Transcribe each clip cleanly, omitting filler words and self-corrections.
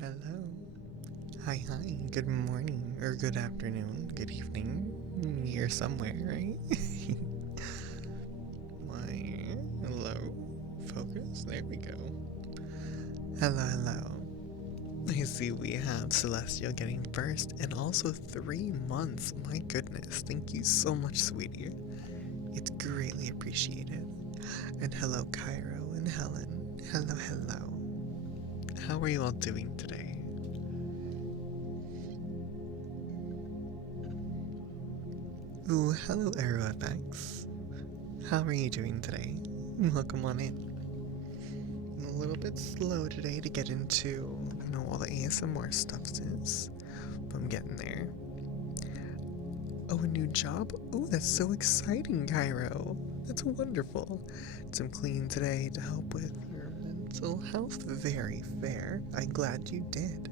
Hello. Hi, good morning, or good afternoon, good evening. You're somewhere, right? Why? Hello. Focus. There we go. Hello. I see we have Celestial getting first and also 3 months. My goodness. Thank you so much, sweetie. It's greatly appreciated. And hello, Cairo and Helen. Hello. How are you all doing today? Ooh, hello, AeroFX. How are you doing today? Welcome on in. I'm a little bit slow today to get into, all the ASMR stuff is, but I'm getting there. Oh, a new job? Oh, that's so exciting, Cairo. That's wonderful. Some cleaning today to help with your mental health. Very fair. I'm glad you did.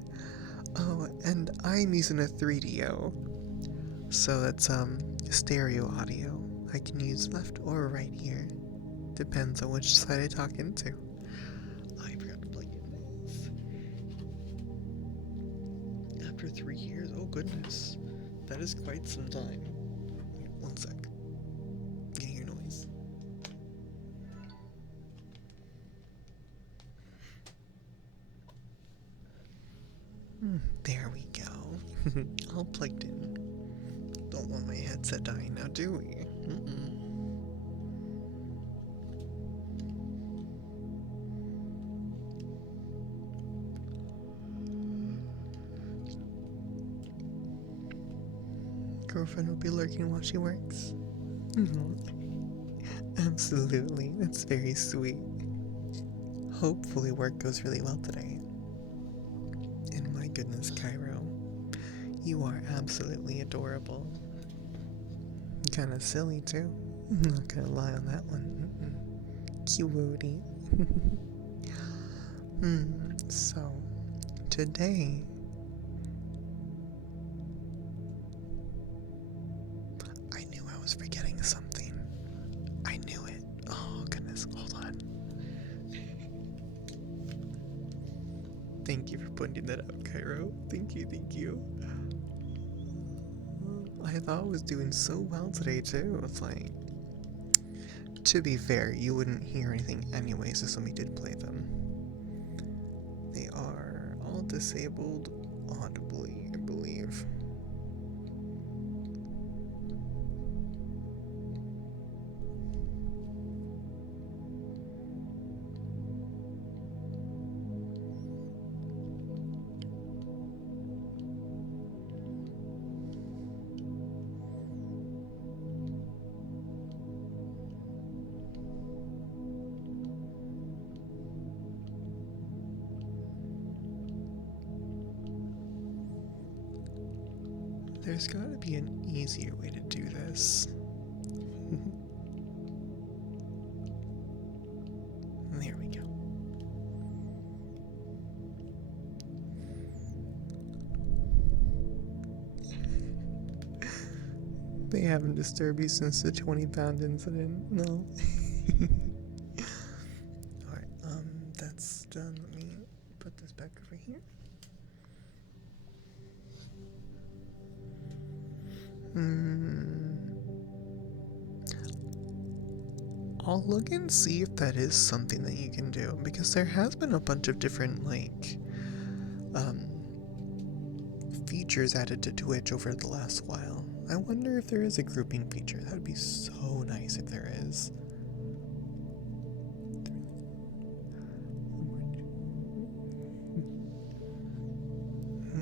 Oh, and I'm using a 3DO. So that's stereo audio. I can use left or right ear. Depends on which side I talk into. I forgot to plug in this. After 3 years, oh goodness. That is quite some time. One sec. Getting your noise. There we go. All plugged in. Don't want my headset dying now, do we? Girlfriend will be lurking while she works. Absolutely, that's very sweet. Hopefully work goes really well today. And my goodness, Cairo, you are absolutely adorable. Kinda silly too. I'm not gonna lie on that one. Cutie. So, today, I knew I was forgetting something. I knew it. Oh, goodness, hold on. Thank you for pointing that out, Cairo. Thank you. I thought I was doing so well today, too. It's like, to be fair, you wouldn't hear anything anyways if somebody did play them. They are all disabled audibly, I believe. There's gotta be an easier way to do this. There we go. They haven't disturbed you since the 20-pound incident, no? Alright, that's done. Let me put this back over here. I'll look and see if that is something that you can do, because there has been a bunch of different, features added to Twitch over the last while. I wonder if there is a grouping feature. That would be so nice if there is.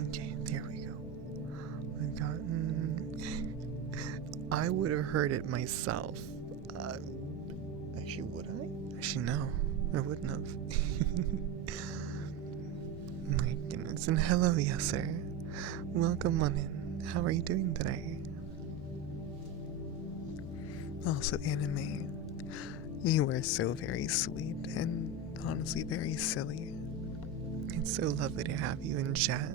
Okay, there we go. I've gotten... I would have heard it myself. Actually, would I? Actually, no. I wouldn't have. My goodness. And hello, yes, sir. Welcome on in. How are you doing today? Also, anime. You are so very sweet and honestly very silly. It's so lovely to have you in chat,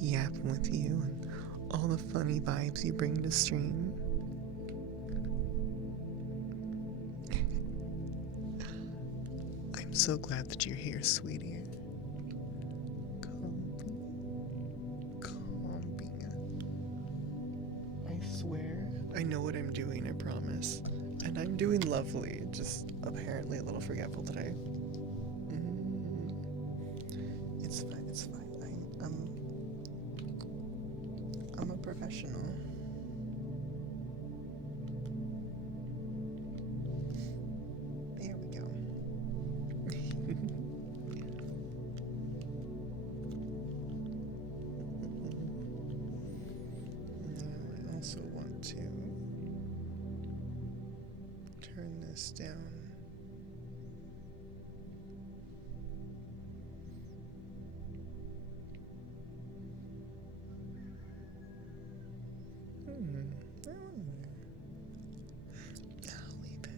yapping with you, and all the funny vibes you bring to stream. I'm so glad that you're here, sweetie. Copy. what I'm doing, I promise. And I'm doing lovely, just apparently a little forgetful today. It's fine, it's fine. I'm a professional. There we go. Now I also want to turn this down. I'll leave it.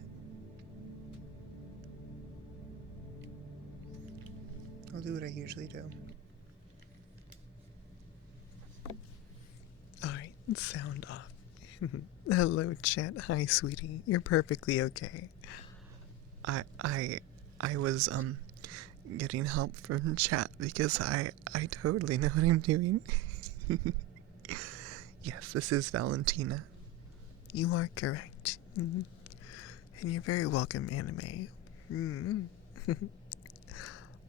I'll do what I usually do. Alright, sound off. Hello, chat. Hi, sweetie. You're perfectly okay. I was, getting help from chat because I totally know what I'm doing. Yes, this is Valentina. You are correct. And you're very welcome, anime.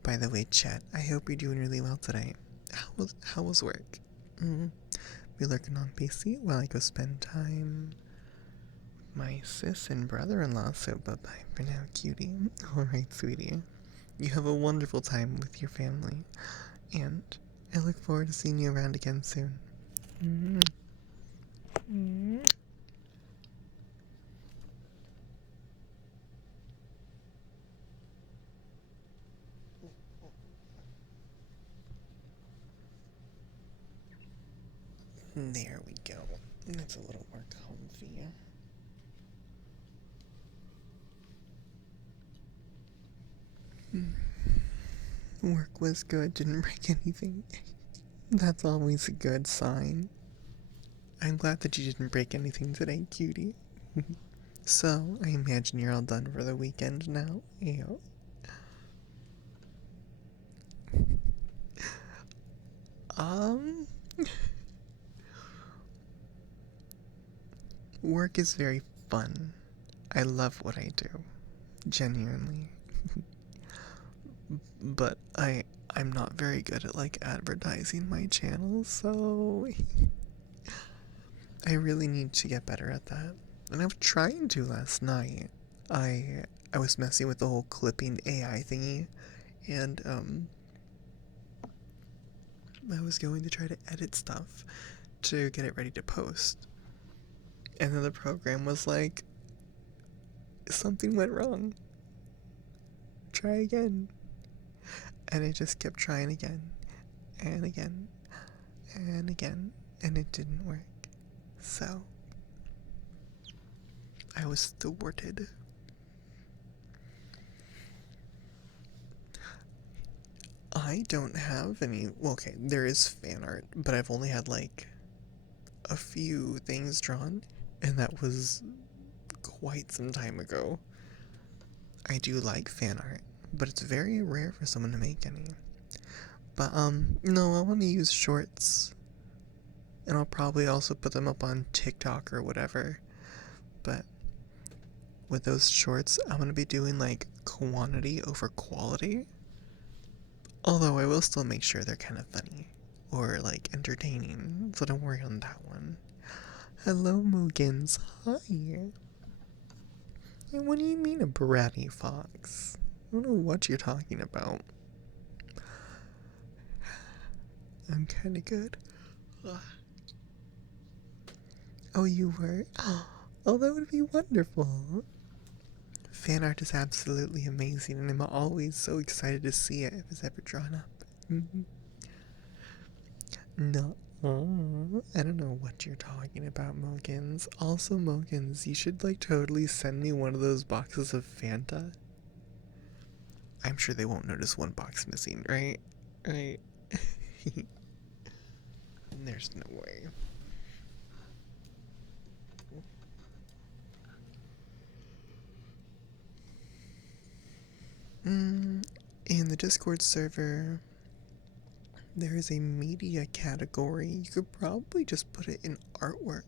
By the way, chat, I hope you're doing really well today. How was work? Be lurking on PC while I go spend time with my sis and brother-in-law, so bye-bye for now, cutie. Alright, sweetie. You have a wonderful time with your family, and I look forward to seeing you around again soon. There we go. That's a little more comfy. Work was good, didn't break anything. That's always a good sign. I'm glad that you didn't break anything today, cutie. So, I imagine you're all done for the weekend now. Ew. Work is very fun. I love what I do. Genuinely. But I'm not very good at like advertising my channel, so I really need to get better at that. And I was trying to last night. I was messing with the whole clipping AI thingy, and I was going to try to edit stuff to get it ready to post. And then the program was like, something went wrong. Try again. And I just kept trying again, and again, and again, and it didn't work. So, I was thwarted. I don't have any. Well, okay, there is fan art, but I've only had like a few things drawn, and that was quite some time ago. I do like fan art, but it's very rare for someone to make any. But, no, I want to use shorts, and I'll probably also put them up on TikTok or whatever. But with those shorts, I'm going to be doing like quantity over quality. Although I will still make sure they're kind of funny or like entertaining, so don't worry on that one. Hello, Mogans. Hi. And what do you mean a bratty fox? I don't know what you're talking about. I'm kinda good. Oh, you were? Oh, that would be wonderful. Fan art is absolutely amazing, and I'm always so excited to see it if it's ever drawn up. No, I don't know what you're talking about, Mogans. Also, Mogans, you should like totally send me one of those boxes of Fanta. I'm sure they won't notice one box missing, right? Right? There's no way. In the Discord server, there is a media category. You could probably just put it in artwork.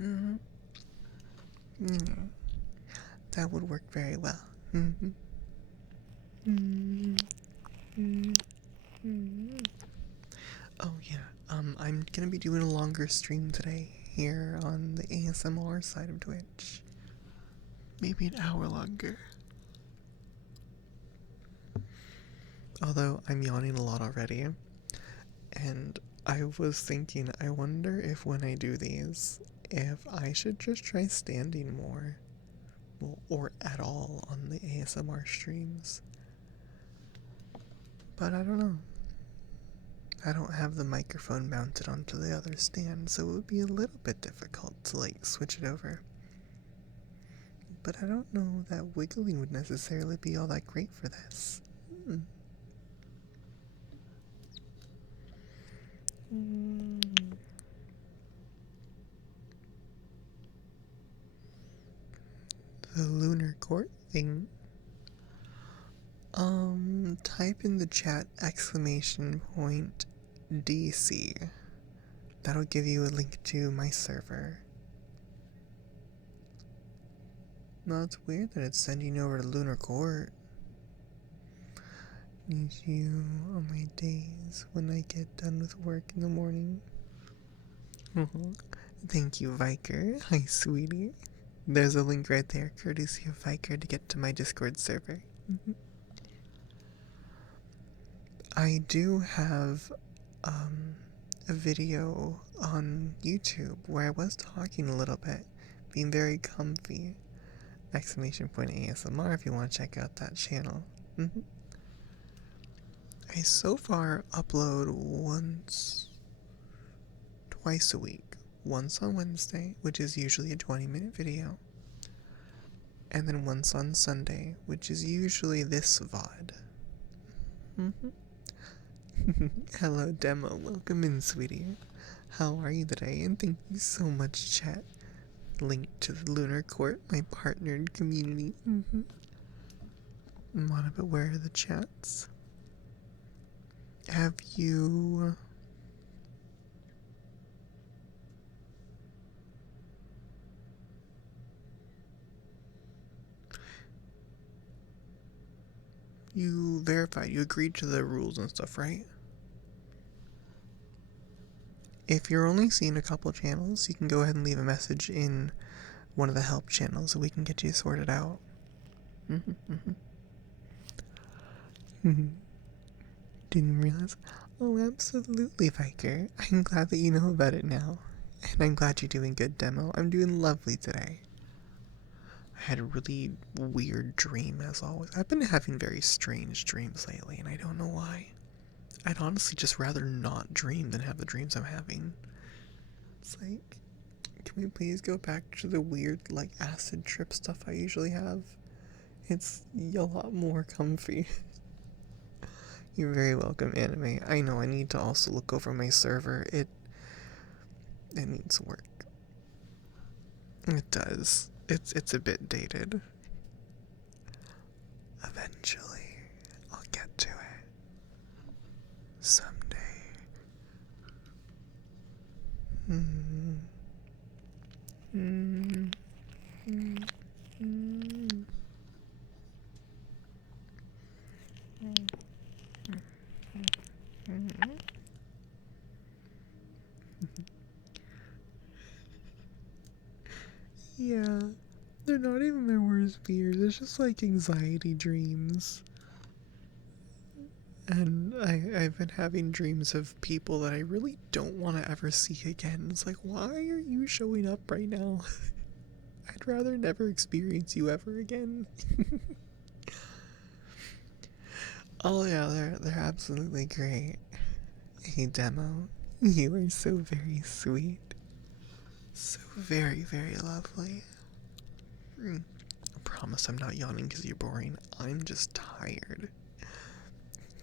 Mm-hmm. Mm. That would work very well. Mm-hmm. Mm-hmm. Mm-hmm. Oh yeah. I'm gonna be doing a longer stream today here on the ASMR side of Twitch. Maybe an hour longer. Although I'm yawning a lot already, and I was thinking, I wonder if when I do these, if I should just try standing more, well, or at all on the ASMR streams. But I don't know. I don't have the microphone mounted onto the other stand, so it would be a little bit difficult to like switch it over. But I don't know that wiggling would necessarily be all that great for this. Hmm. The lunar court thing. Type in the chat exclamation point DC. That'll give you a link to my server. No, it's weird that it's sending you over to Lunar Court. Need you on my days when I get done with work in the morning. Thank you, Viker. Hi, sweetie. There's a link right there, courtesy of Viker, to get to my Discord server. I do have a video on YouTube where I was talking a little bit, being very comfy. Exclamation point ASMR if you want to check out that channel. I so far upload twice a week. Once on Wednesday, which is usually a 20-minute video, and then once on Sunday, which is usually this VOD. Hello, Demo. Welcome in, sweetie. How are you today? And thank you so much, chat. Link to the Lunar Court, my partnered community. Monica, where are the chats? Have you... You verified, you agreed to the rules and stuff, right? If you're only seeing a couple channels, you can go ahead and leave a message in one of the help channels so we can get you sorted out. Didn't realize. Oh, absolutely, Viker. I'm glad that you know about it now. And I'm glad you're doing good, Demo. I'm doing lovely today. I had a really weird dream, as always. I've been having very strange dreams lately, and I don't know why. I'd honestly just rather not dream than have the dreams I'm having. It's like, can we please go back to the weird, like, acid trip stuff I usually have? It's a lot more comfy. You're very welcome, Anime. I know I need to also look over my server. It needs work. It does. It's a bit dated. Eventually, I'll get to it. Someday. Yeah, they're not even my worst fears. It's just like anxiety dreams. And I've been having dreams of people that I really don't want to ever see again. It's like, why are you showing up right now? I'd rather never experience you ever again. Oh yeah, they're absolutely great. Hey, Demo, you are so very sweet. So very, very lovely. I promise I'm not yawning because you're boring. I'm just tired.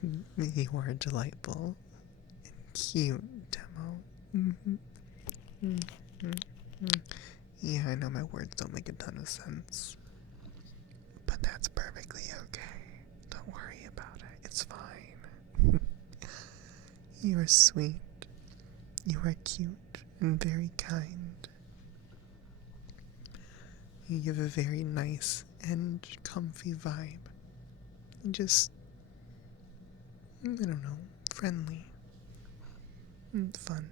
You are delightful and cute, Demo. Yeah, I know my words don't make a ton of sense. But that's perfectly okay. Don't worry about it. It's fine. You are sweet. You are cute and very kind. You have a very nice and comfy vibe. Just, I don't know, friendly and fun.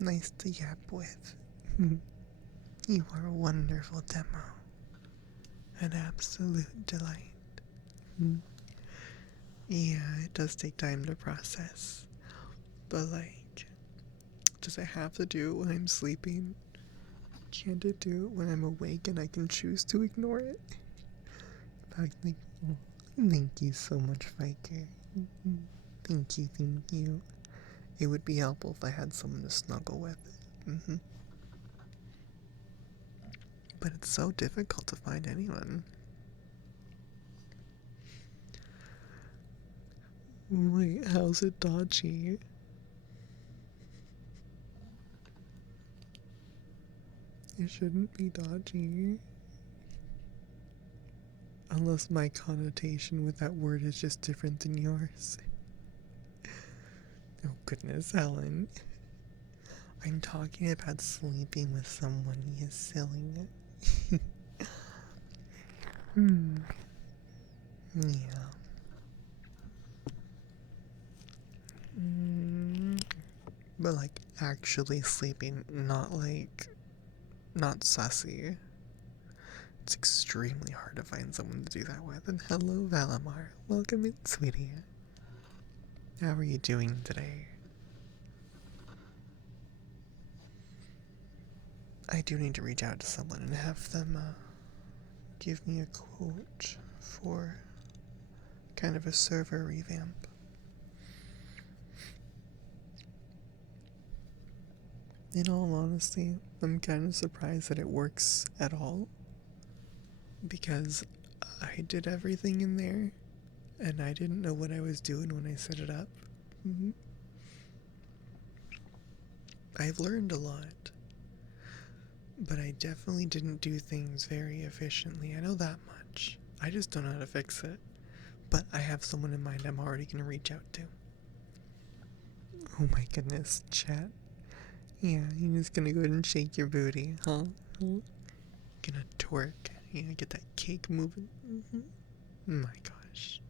Nice to yap with. You are a wonderful demo. An absolute delight. Yeah, it does take time to process. But, like, does it have to do it when I'm sleeping? Can't it do it when I'm awake and I can choose to ignore it? I think, oh, thank you so much, Viker. Thank you, thank you. It would be helpful if I had someone to snuggle with. But it's so difficult to find anyone. Wait, how's it dodgy? It shouldn't be dodgy. Unless my connotation with that word is just different than yours. Oh goodness, Helen. I'm talking about sleeping with someone, you silly. Yeah. But like actually sleeping, not sussy. It's extremely hard to find someone to do that with. And hello, Valamar. Welcome in, sweetie. How are you doing today? I do need to reach out to someone and have them give me a quote for kind of a server revamp. In all honesty, I'm kind of surprised that it works at all, because I did everything in there and I didn't know what I was doing when I set it up. I've learned a lot, but I definitely didn't do things very efficiently. I know that much. I just don't know how to fix it. But I have someone in mind I'm already going to reach out to. Oh my goodness, chat. Yeah, you're just gonna go ahead and shake your booty, huh? Gonna twerk. You know, get that cake moving. My gosh.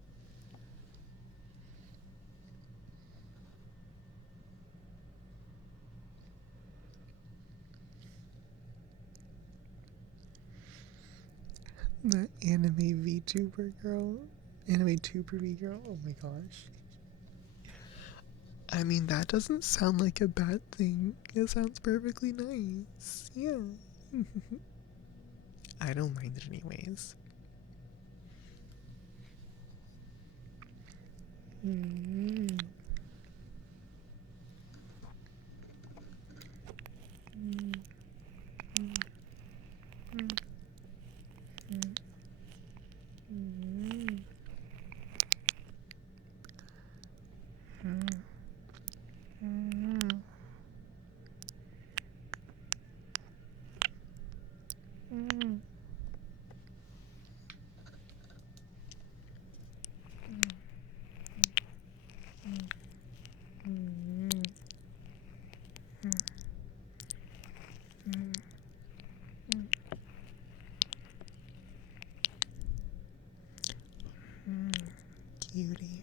That anime VTuber girl. Anime tuber girl. Oh my gosh. I mean, that doesn't sound like a bad thing. It sounds perfectly nice. Yeah. I don't mind it anyways. Cutie.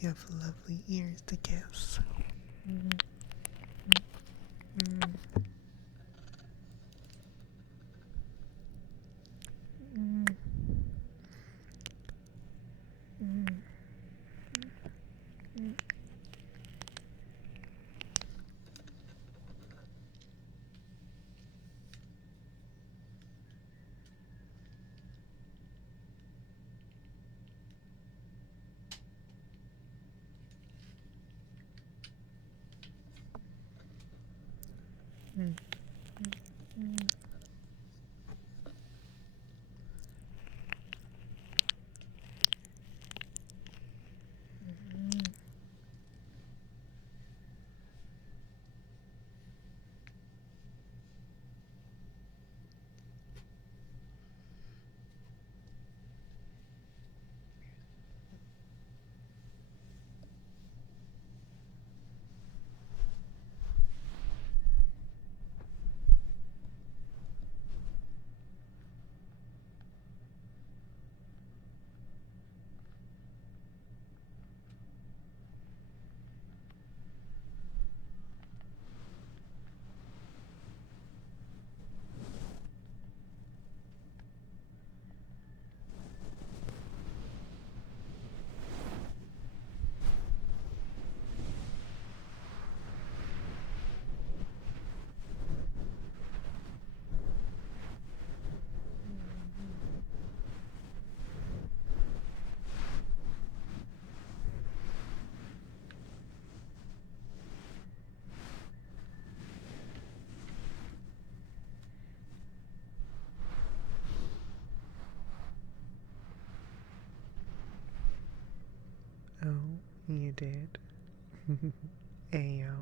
You have lovely ears to kiss. You did. Ayo.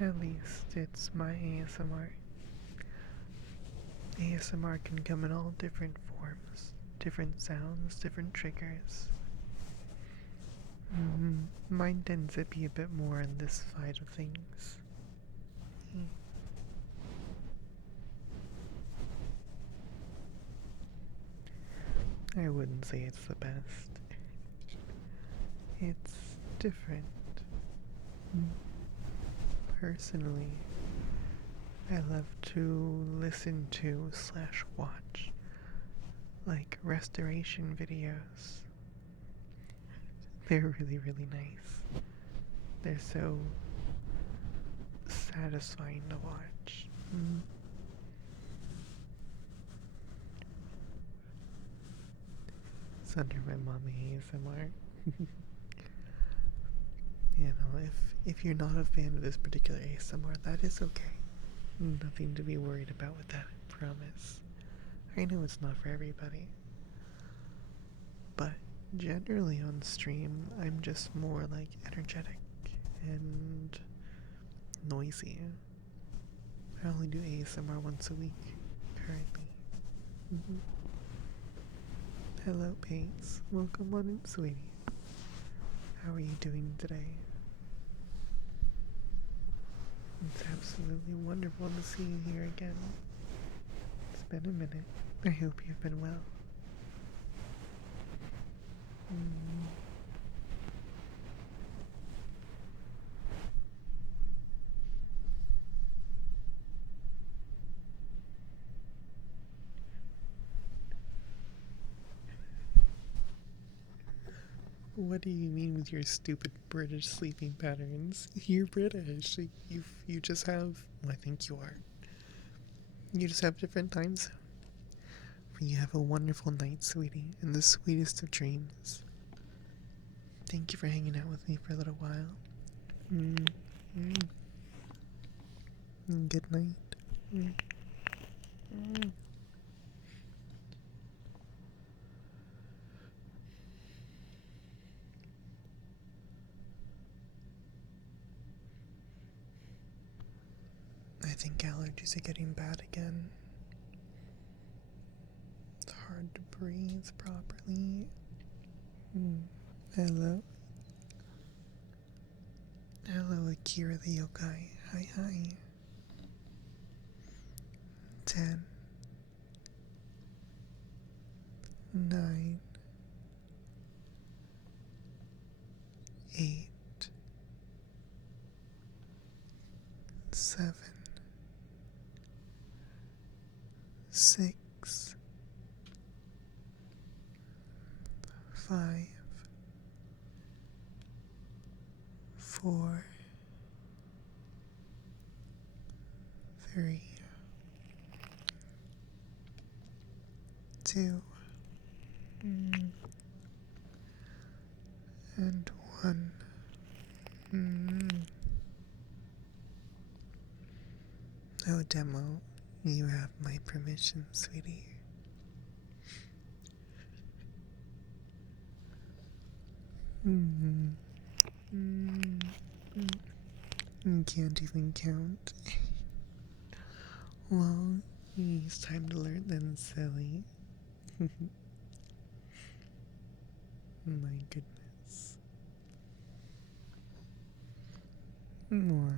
At least it's my ASMR. ASMR can come in all different forms, different sounds, different triggers. Mine tends to be a bit more on this side of things. I wouldn't say it's the best. It's different. Personally, I love to listen to / watch like restoration videos. They're really, really nice. They're so satisfying to watch. It's under my mommy ASMR. You know, if you're not a fan of this particular ASMR, that is okay. Nothing to be worried about with that, I promise. I know it's not for everybody. But generally on stream, I'm just more like energetic and noisy. I only do ASMR once a week, currently. Hello, Pace. Welcome on in, sweetie. How are you doing today? It's absolutely wonderful to see you here again. It's been a minute. I hope you've been well. What do you mean with your stupid British sleeping patterns? You're British. You just have, well, I think you are. You just have different times. You have a wonderful night, sweetie, and the sweetest of dreams. Thank you for hanging out with me for a little while. Good night. I think allergies are getting bad again. It's hard to breathe properly. Hello. Hello, Akira the yokai. Hi. 10, 9, 8, 7, 6, 5, 4, 3, 2, and 1. Oh, Demo, you have my permission, sweetie. You can't even count. Well, it's time to learn then, silly. My goodness. More.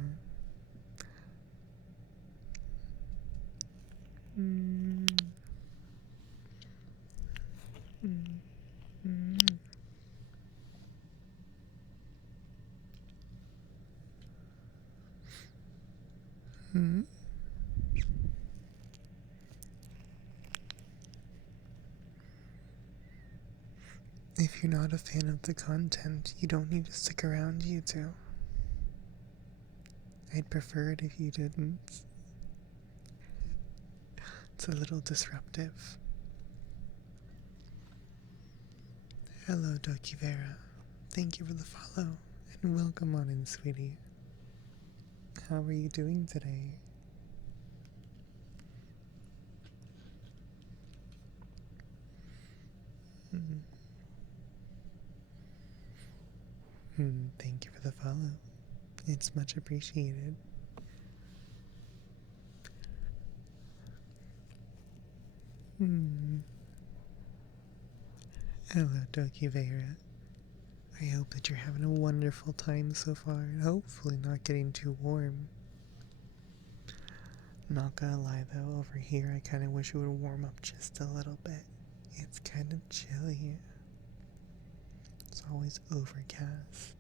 If you're not a fan of the content, you don't need to stick around, you two. I'd prefer it if you didn't. It's a little disruptive. Hello, Dokivera. Thank you for the follow, and welcome on in, sweetie. How are you doing today? Thank you for the follow. It's much appreciated. Hello, Dokivera. I hope that you're having a wonderful time so far, and hopefully not getting too warm. Not gonna lie though, over here I kinda wish it would warm up just a little bit. It's kinda chilly. It's always overcast.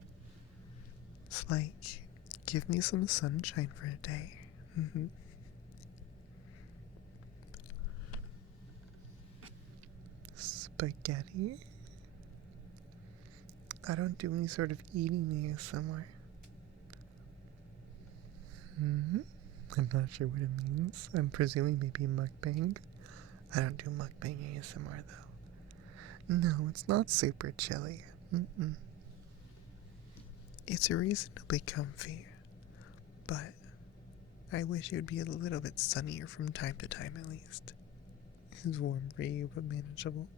It's like, give me some sunshine for a day. Spaghetti? I don't do any sort of eating ASMR. I'm not sure what it means. I'm presuming maybe mukbang. I don't do mukbang ASMR though. No, it's not super chilly. It's reasonably comfy, but I wish it would be a little bit sunnier from time to time at least. It's warm for you, but manageable.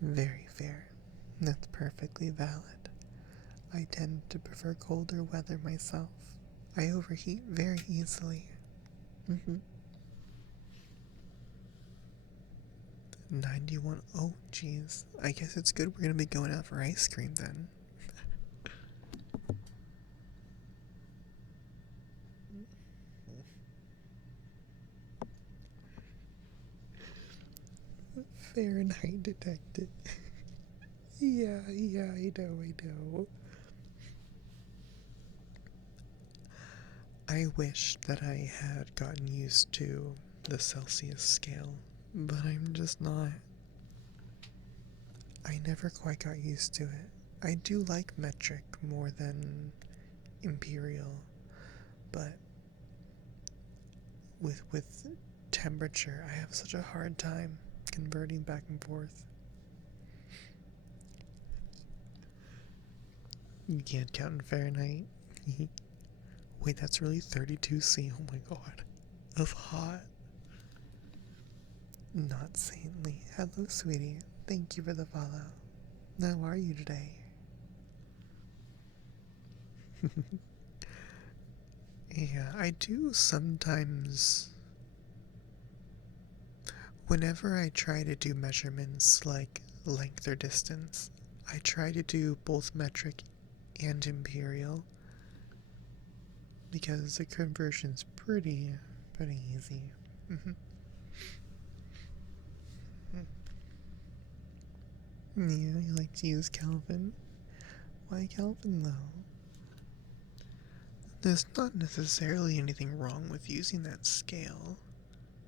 Very fair. That's perfectly valid. I tend to prefer colder weather myself. I overheat very easily. 91. Oh, jeez. I guess it's good we're gonna be going out for ice cream then. Fahrenheit detected. Yeah, I know. I wish that I had gotten used to the Celsius scale, but I'm just not. I never quite got used to it. I do like metric more than imperial, but with temperature, I have such a hard time converting back and forth. You can't count in Fahrenheit. Wait, that's really 32°C. Oh my god. Of hot. Not saintly. Hello, sweetie. Thank you for the follow. How are you today? Yeah, I do sometimes. Whenever I try to do measurements like length or distance, I try to do both metric and imperial because the conversion's pretty easy. Yeah, you like to use Kelvin? Why Kelvin though? There's not necessarily anything wrong with using that scale,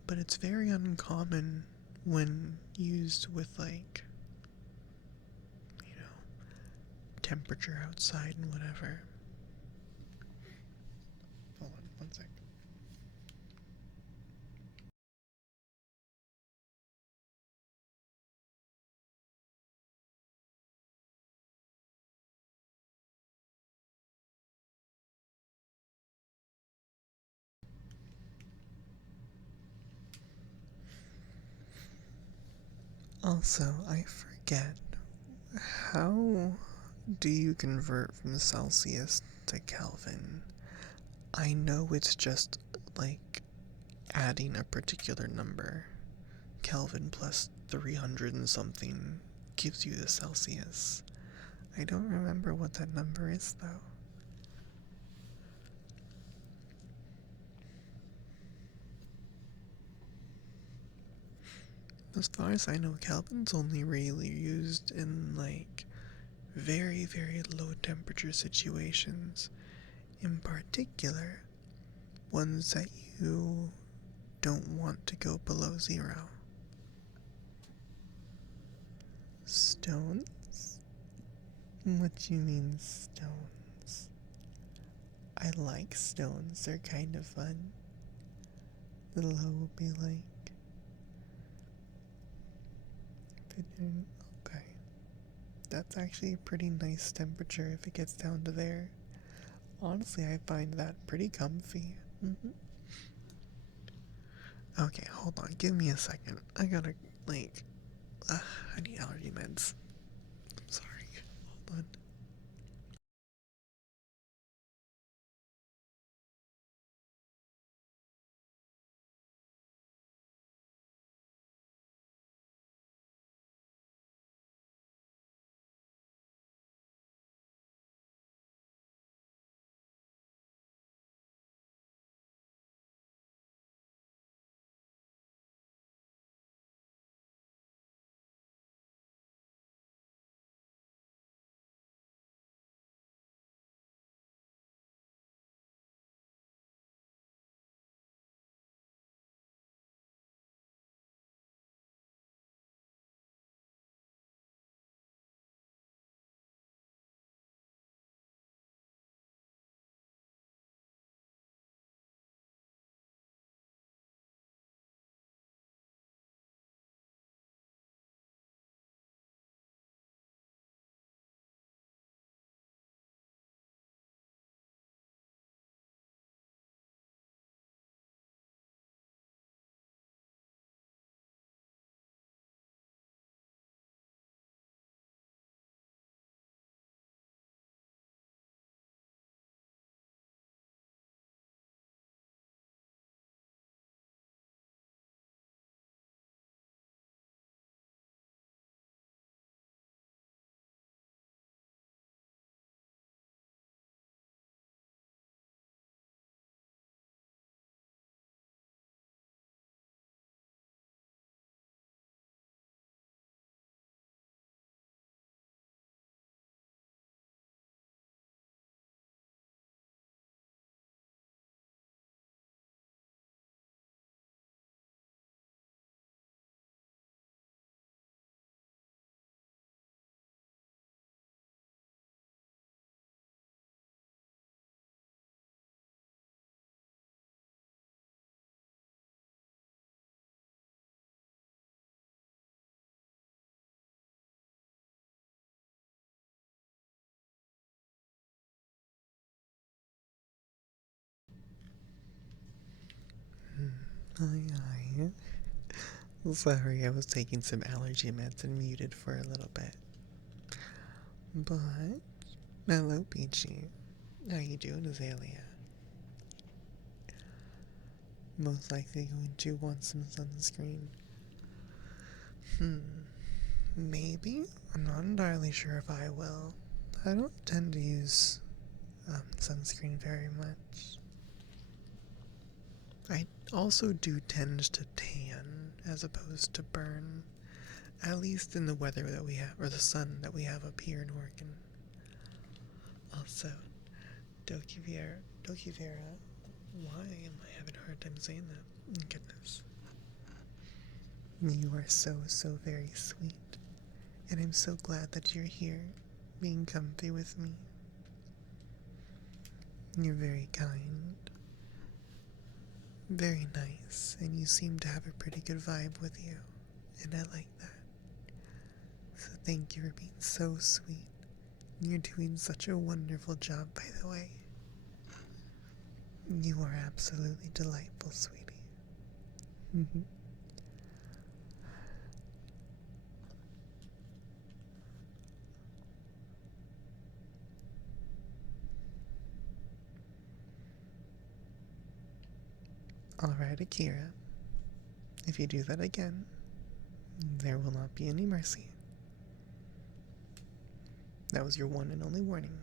but it's very uncommon when used with, like, temperature outside and whatever. Hold on, one sec. Also, I forget, how do you convert from Celsius to Kelvin? I know it's just like adding a particular number. Kelvin plus 300 and something gives you the Celsius. I don't remember what that number is though. As far as I know, Kelvin's only really used in like very low temperature situations. In particular, ones that you don't want to go below 0. Stones? What do you mean stones? I like stones, they're kind of fun. The low will be like Okay. That's actually a pretty nice temperature if it gets down to there. Honestly, I find that pretty comfy. Okay, hold on. Give me a second. I gotta, like, I need allergy meds. I'm sorry. Hold on. Hi. Sorry, I was taking some allergy meds and muted for a little bit. But, hello, Peachy. How you doing, Azalea? Most likely going to want some sunscreen. Hmm, maybe? I'm not entirely sure if I will. I don't tend to use sunscreen very much. I also do tend to tan as opposed to burn, at least in the weather that we have, or the sun that we have up here in Oregon. Also, Dokivera, why am I having a hard time saying that? Goodness. You are so, so very sweet, and I'm so glad that you're here, being comfy with me. You're very kind, very nice, and you seem to have a pretty good vibe with you, and I like that. So thank you for being so sweet. You're doing such a wonderful job, by the way. You are absolutely delightful, sweetie. Alright, Akira. If you do that again, there will not be any mercy. That was your one and only warning.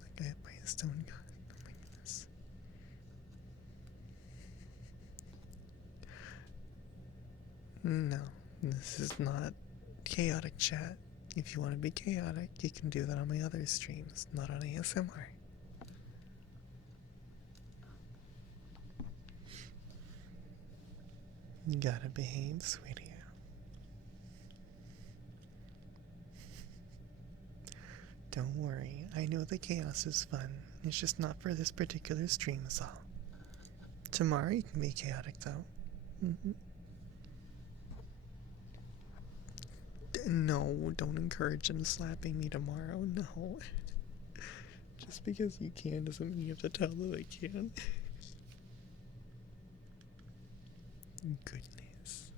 I got hit by a stone gun. Oh my goodness. No, this is not chaotic chat. If you want to be chaotic, you can do that on my other streams, not on ASMR. You gotta behave, sweetie. Don't worry, I know the chaos is fun. It's just not for this particular stream, is all. Tomorrow you can be chaotic, though. Mhm. No, don't encourage him slapping me tomorrow. No. Just because you can doesn't mean you have to tell them I can. Goodness.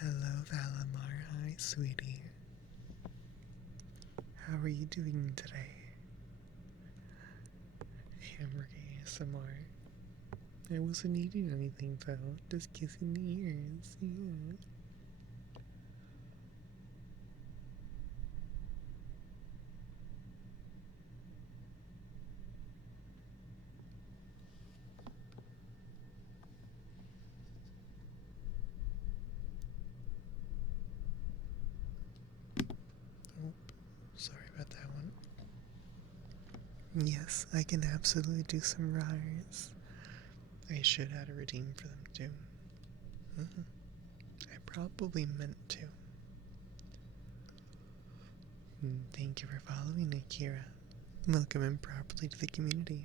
Hello, Valamar. Hi, sweetie. How are you doing today? Hamburger ASMR. I wasn't eating anything though, just kissing the ears. Yeah. Oh, sorry about that one. Yes, I can absolutely do some rise. I should add a routine for them too. I probably meant to. Thank you for following, Akira. Welcome in properly to the community.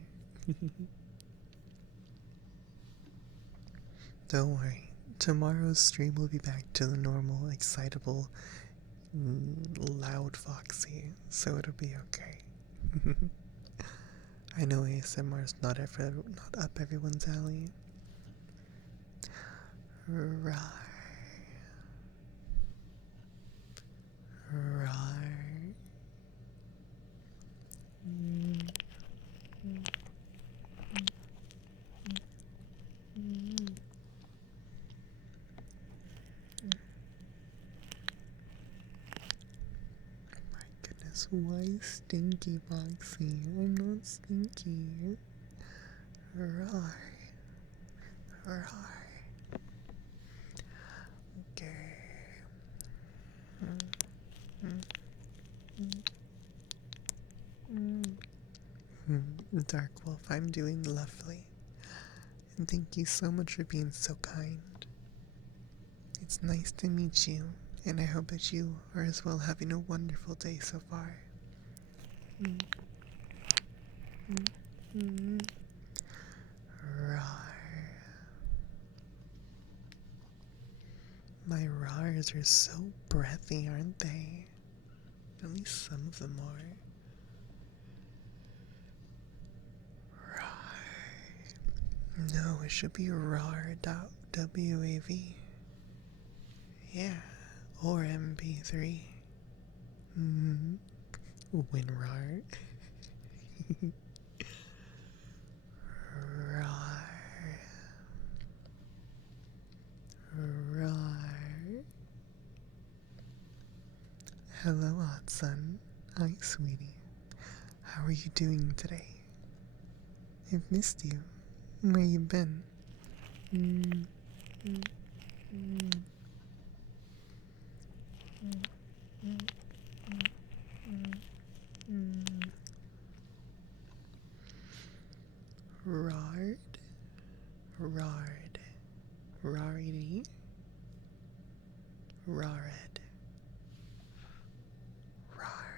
Don't worry, tomorrow's stream will be back to the normal, excitable, loud Foxy, so it'll be okay. I know ASMR is not up everyone's alley. Right. Right. My goodness, why stinky Foxy? I'm not stinky. Right. Right. Okay. Dark Wolf, I'm doing lovely. And thank you so much for being so kind. It's nice to meet you, and I hope that you are as well having a wonderful day so far. Rawr. My rawrs are so breathy, aren't they? At least some of them are. Rawr. No, it should be rawr. W-A-V. Yeah, or MP3. WinRAR. Rawr. Rawr. Hello, Otson. Hi, sweetie. How are you doing today? I've missed you. Where you been? Rard? Rard. Rarity? Rared. Rar.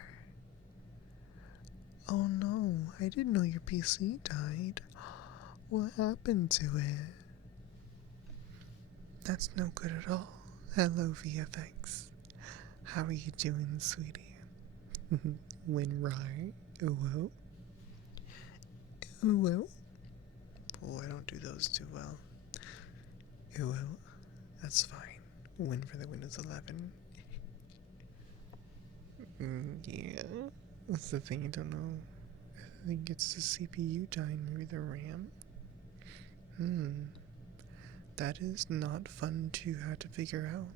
Oh no, I didn't know your PC died. What happened to it? That's no good at all. Hello, VFX. How are you doing, sweetie? When right? Well. Well. Oh, I don't do those too well. Well, that's fine. Win for the Windows 11. Yeah, that's the thing you don't know. I think it's the CPU dying, maybe the RAM. Hmm, that is not fun to have to figure out.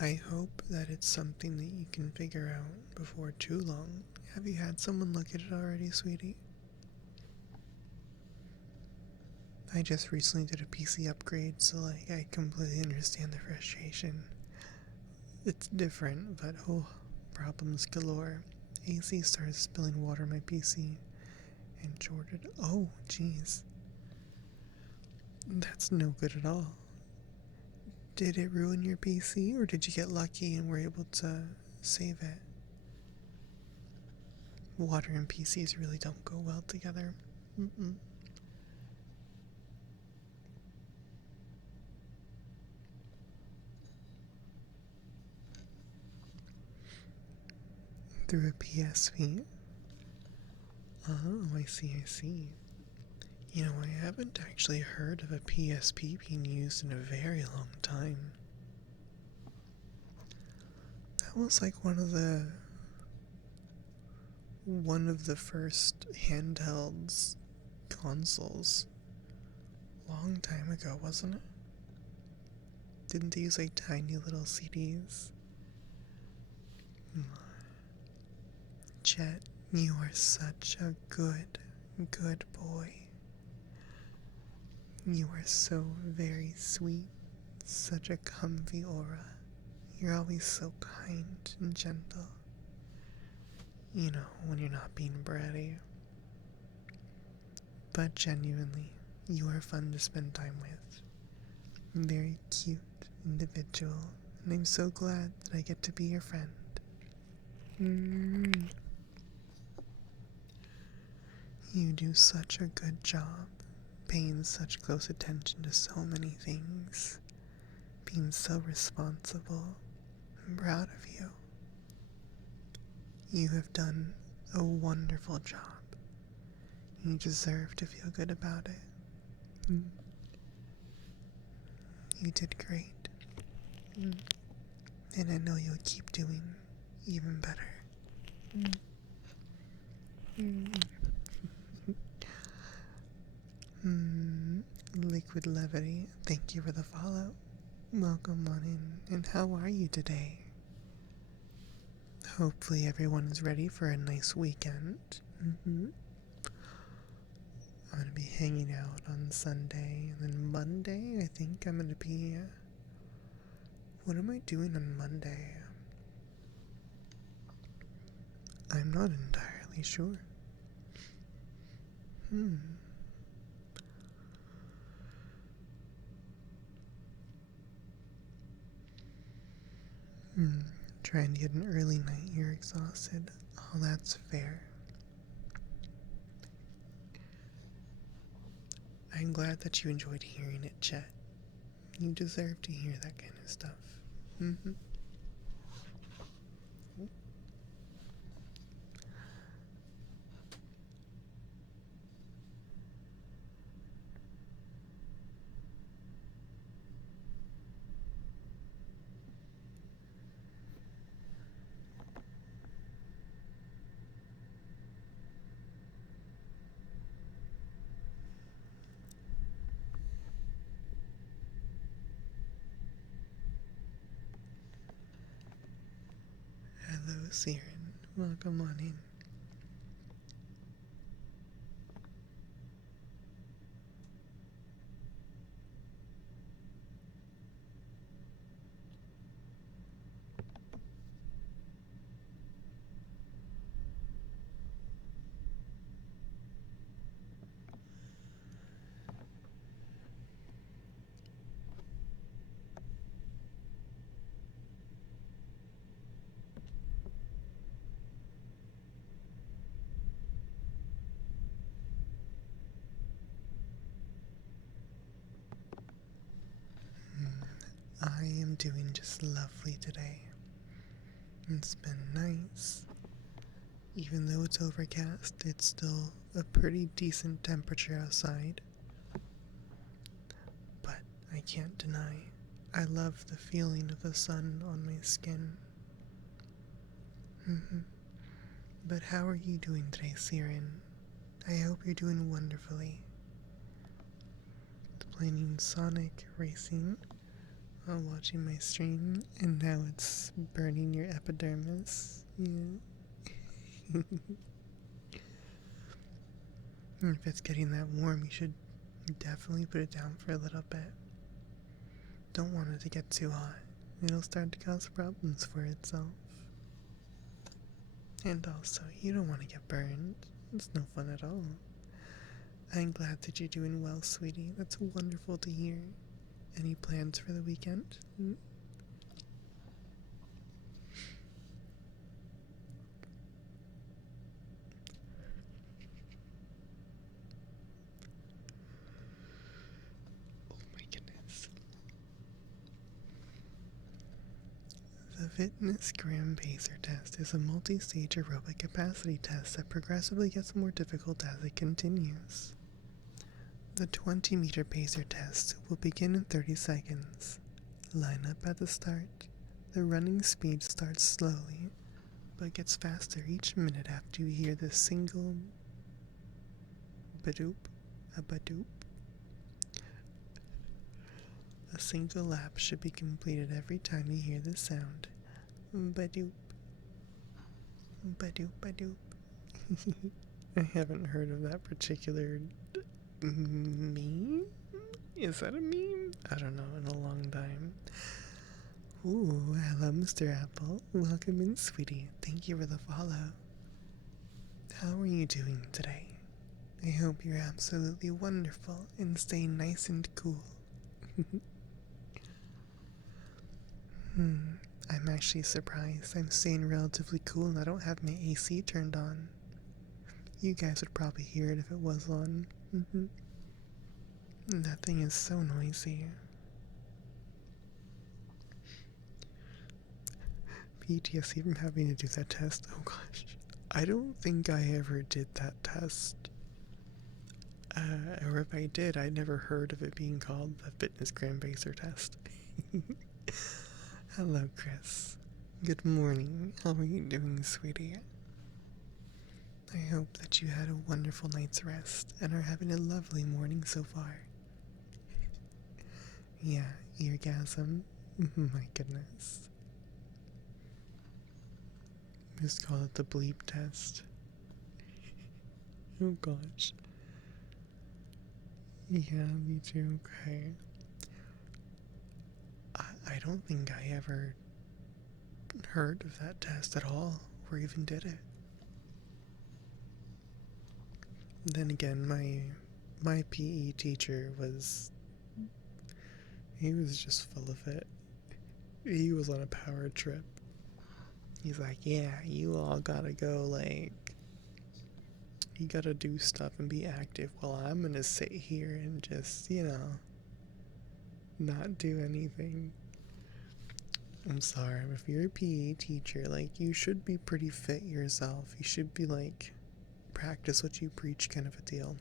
I hope that it's something that you can figure out before too long. Have you had someone look at it already, sweetie? I just recently did a PC upgrade, so I completely understand the frustration. It's different, but oh, problems galore. AC started spilling water on my PC and shorted. Oh, jeez. That's no good at all. Did it ruin your PC, or did you get lucky and were able to save it? Water and PCs really don't go well together. Mm-mm. Through a PSP? Oh, I see, I see. You know, I haven't actually heard of a PSP being used in a very long time. That was like one of the first handhelds consoles. Long time ago, wasn't it? Didn't they use like tiny little CDs? Chet, you are such a good boy. You are so very sweet, such a comfy aura. You're always so kind and gentle. You know, when you're not being bratty. But genuinely, you are fun to spend time with. Very cute individual, and I'm so glad that I get to be your friend. Mm. You do such a good job, paying such close attention to so many things, being so responsible. I'm proud of you. You have done a wonderful job. You deserve to feel good about it. Mm. You did great. Mm. And I know you'll keep doing even better. Mm. Mm. Liquid Levity, thank you for the follow. Welcome on in, and how are you today? Hopefully everyone is ready for a nice weekend. I'm gonna be hanging out on Sunday, and then Monday, I think I'm gonna be. What am I doing on Monday? I'm not entirely sure. Hmm. Trying to get an early night, you're exhausted. Oh, that's fair. I'm glad that you enjoyed hearing it, Chet. You deserve to hear that kind of stuff. Mm-hmm. Hello, Siren. Welcome on in. I am doing just lovely today. It's been nice. Even though it's overcast, it's still a pretty decent temperature outside. But I can't deny, I love the feeling of the sun on my skin. But how are you doing today, Siren? I hope you're doing wonderfully. Playing Sonic Racing while watching my stream, and now it's burning your epidermis. Yeah. If it's getting that warm, you should definitely put it down for a little bit. Don't want it to get too hot. It'll start to cause problems for itself. And also, you don't want to get burned. It's no fun at all. I'm glad that you're doing well, sweetie. That's wonderful to hear. Any plans for the weekend? Oh my goodness. The Fitness Gram Pacer Test is a multi-stage aerobic capacity test that progressively gets more difficult as it continues. The 20-meter pacer test will begin in 30 seconds. Line up at the start. The running speed starts slowly, but gets faster each minute after you hear the single badoop, a badoop. A single lap should be completed every time you hear the sound. Badoop. Badoop, badoop. I haven't heard of that particular meme? Is that a meme? I don't know, in a long time. Ooh, hello, Mr. Apple. Welcome in, sweetie. Thank you for the follow. How are you doing today? I hope you're absolutely wonderful and staying nice and cool. I'm actually surprised. I'm staying relatively cool and I don't have my AC turned on. You guys would probably hear it if it was on. That thing is so noisy. PTSD from having to do that test. Oh gosh. I don't think I ever did that test. Or if I did, I never heard of it being called the Fitness Gram Pacer Test. Hello, Chris. Good morning. How are you doing, sweetie? I hope that you had a wonderful night's rest and are having a lovely morning so far. Yeah, eargasm. My goodness. Just call it the bleep test. Oh gosh. Yeah, me too. Okay. I don't think I ever heard of that test at all, or even did it. Then again, my PE teacher he was just full of it. He was on a power trip. He's like, yeah, you all gotta go, like, you gotta do stuff and be active while I'm gonna sit here and just, not do anything. I'm sorry, if you're a PE teacher, like, you should be pretty fit yourself. You should be, like, practice what you preach kind of a deal.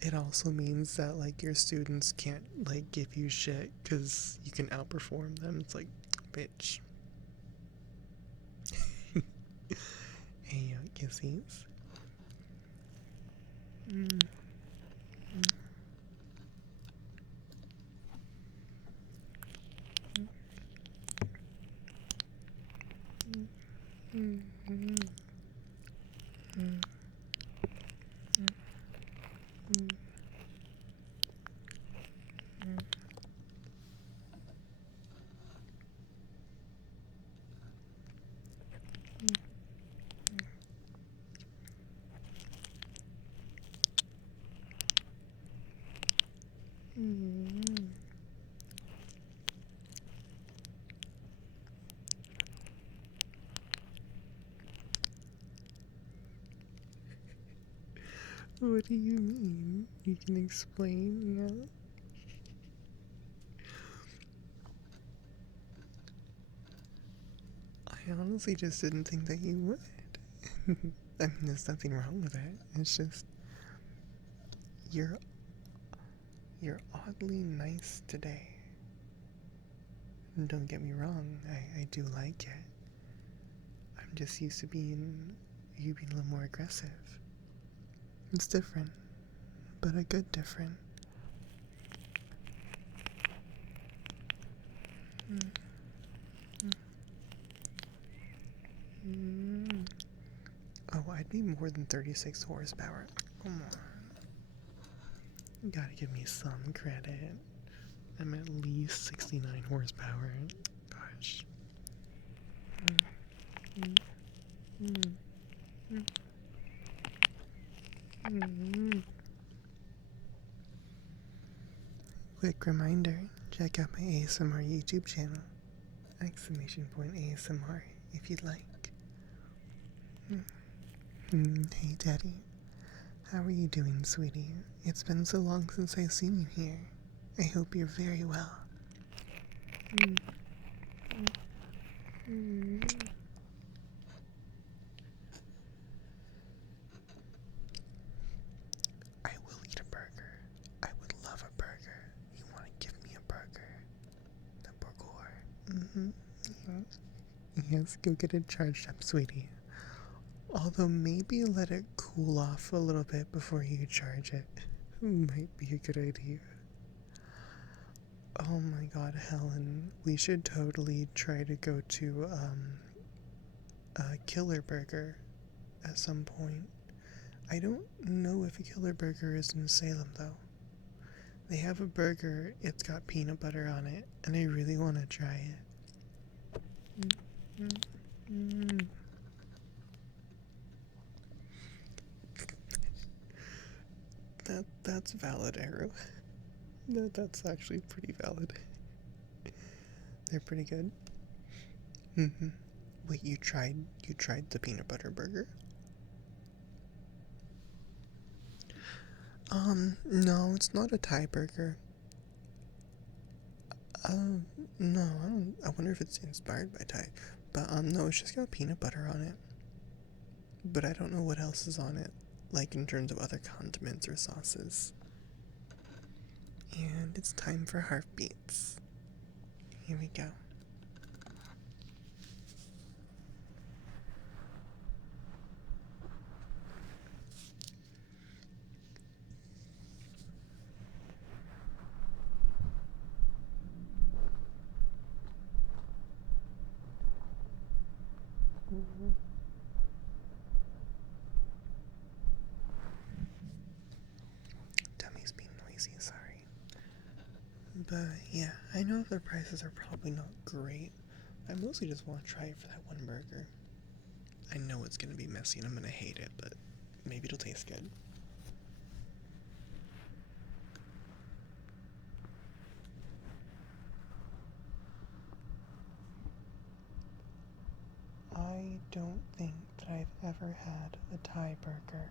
It also means that, like, your students can't, like, give you shit because you can outperform them. It's like, bitch. Hey, kissies. What do you mean? You can explain, yeah? I honestly just didn't think that you would. I mean, there's nothing wrong with it. It's just You're oddly nice today. Don't get me wrong, I do like it. I'm just used to you being a little more aggressive. It's different, but a good different. Oh, I'd be more than 36 horsepower. Come on. You gotta give me some credit. I'm at least 69 horsepower. Gosh. Quick reminder, check out my ASMR YouTube channel. !ASMR if you'd like. Hey Daddy, how are you doing, sweetie? It's been so long since I've seen you here. I hope you're very well. I will eat a burger. I would love a burger. You want to give me a burger? The burger. Yes, go get it charged up, sweetie. Although maybe let it cool off a little bit before you charge it. Might be a good idea. Oh my god, Helen, we should totally try to go to a Killer Burger at some point. I don't know if a Killer Burger is in Salem though. They have a burger, it's got peanut butter on it, and I really want to try it. That's valid, Arrow. That's actually pretty valid. They're pretty good. Wait, you tried the peanut butter burger? No, it's not a Thai burger. No, I don't. I wonder if it's inspired by Thai. But no, it's just got peanut butter on it. But I don't know what else is on it, like in terms of other condiments or sauces. And it's time for heartbeats. Here we go. Tummy's being noisy, sorry. But yeah, I know the prices are probably not great. I mostly just want to try it for that one burger. I know it's gonna be messy and I'm gonna hate it, but maybe it'll taste good. I don't think that I've ever had a Thai burger.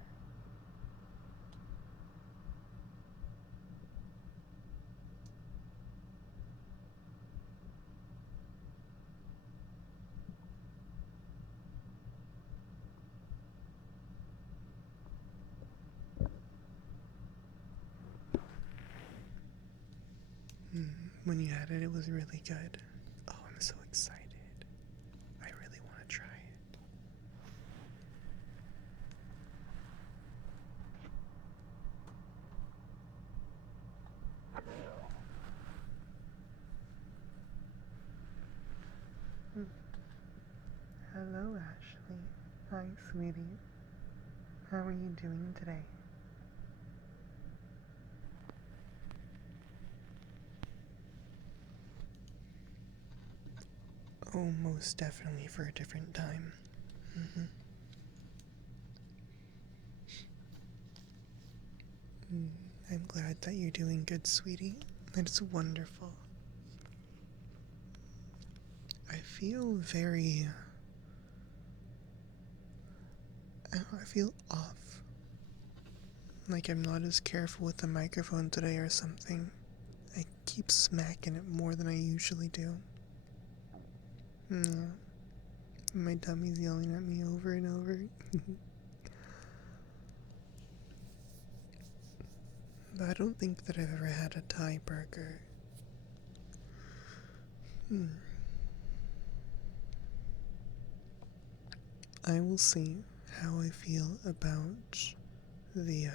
When you had it, it was really good. Oh, I'm so excited. I really want to try it. Hello, Ashley. Hi, sweetie. How are you doing today? Oh, most definitely for a different time. I'm glad that you're doing good, sweetie. That's wonderful. I feel very... I feel off. Like I'm not as careful with the microphone today or something. I keep smacking it more than I usually do. Yeah. My tummy's yelling at me over and over. But I don't think that I've ever had a Thai burger. I will see how I feel about the,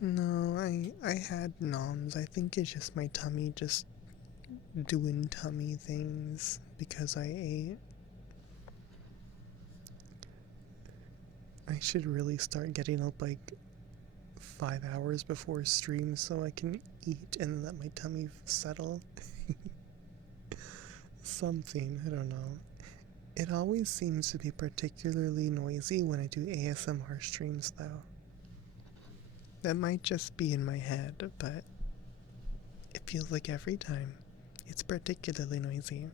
No, I had noms. I think it's just my tummy just doing tummy things because I ate. I should really start getting up like 5 hours before stream so I can eat and let my tummy settle. Something, I don't know. It always seems to be particularly noisy when I do ASMR streams, though. That might just be in my head, but it feels like every time it's particularly noisy.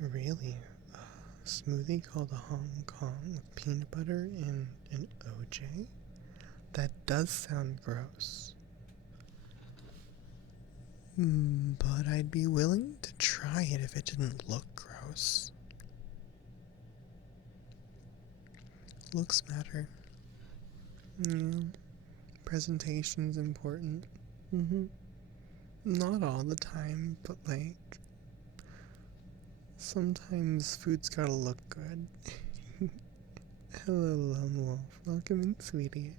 Really? A smoothie called a Hong Kong with peanut butter and an OJ? That does sound gross. But I'd be willing to try it if it didn't look gross. Looks matter. Yeah. Presentation's important. Not all the time, but like, sometimes food's gotta look good. Hello, Lone Wolf. Welcome in, sweetie.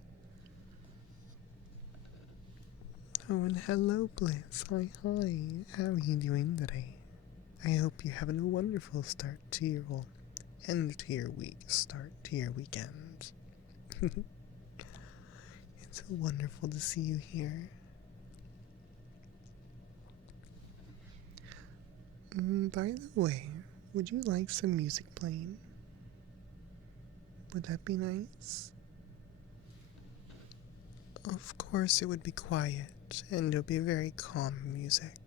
Oh, and hello, Bliss. Hi, hi. How are you doing today? I hope you're having a wonderful start to your end to your week, start to your weekend. It's wonderful to see you here. By the way, would you like some music playing? Would that be nice? Of course, it would be quiet, and it would be very calm music.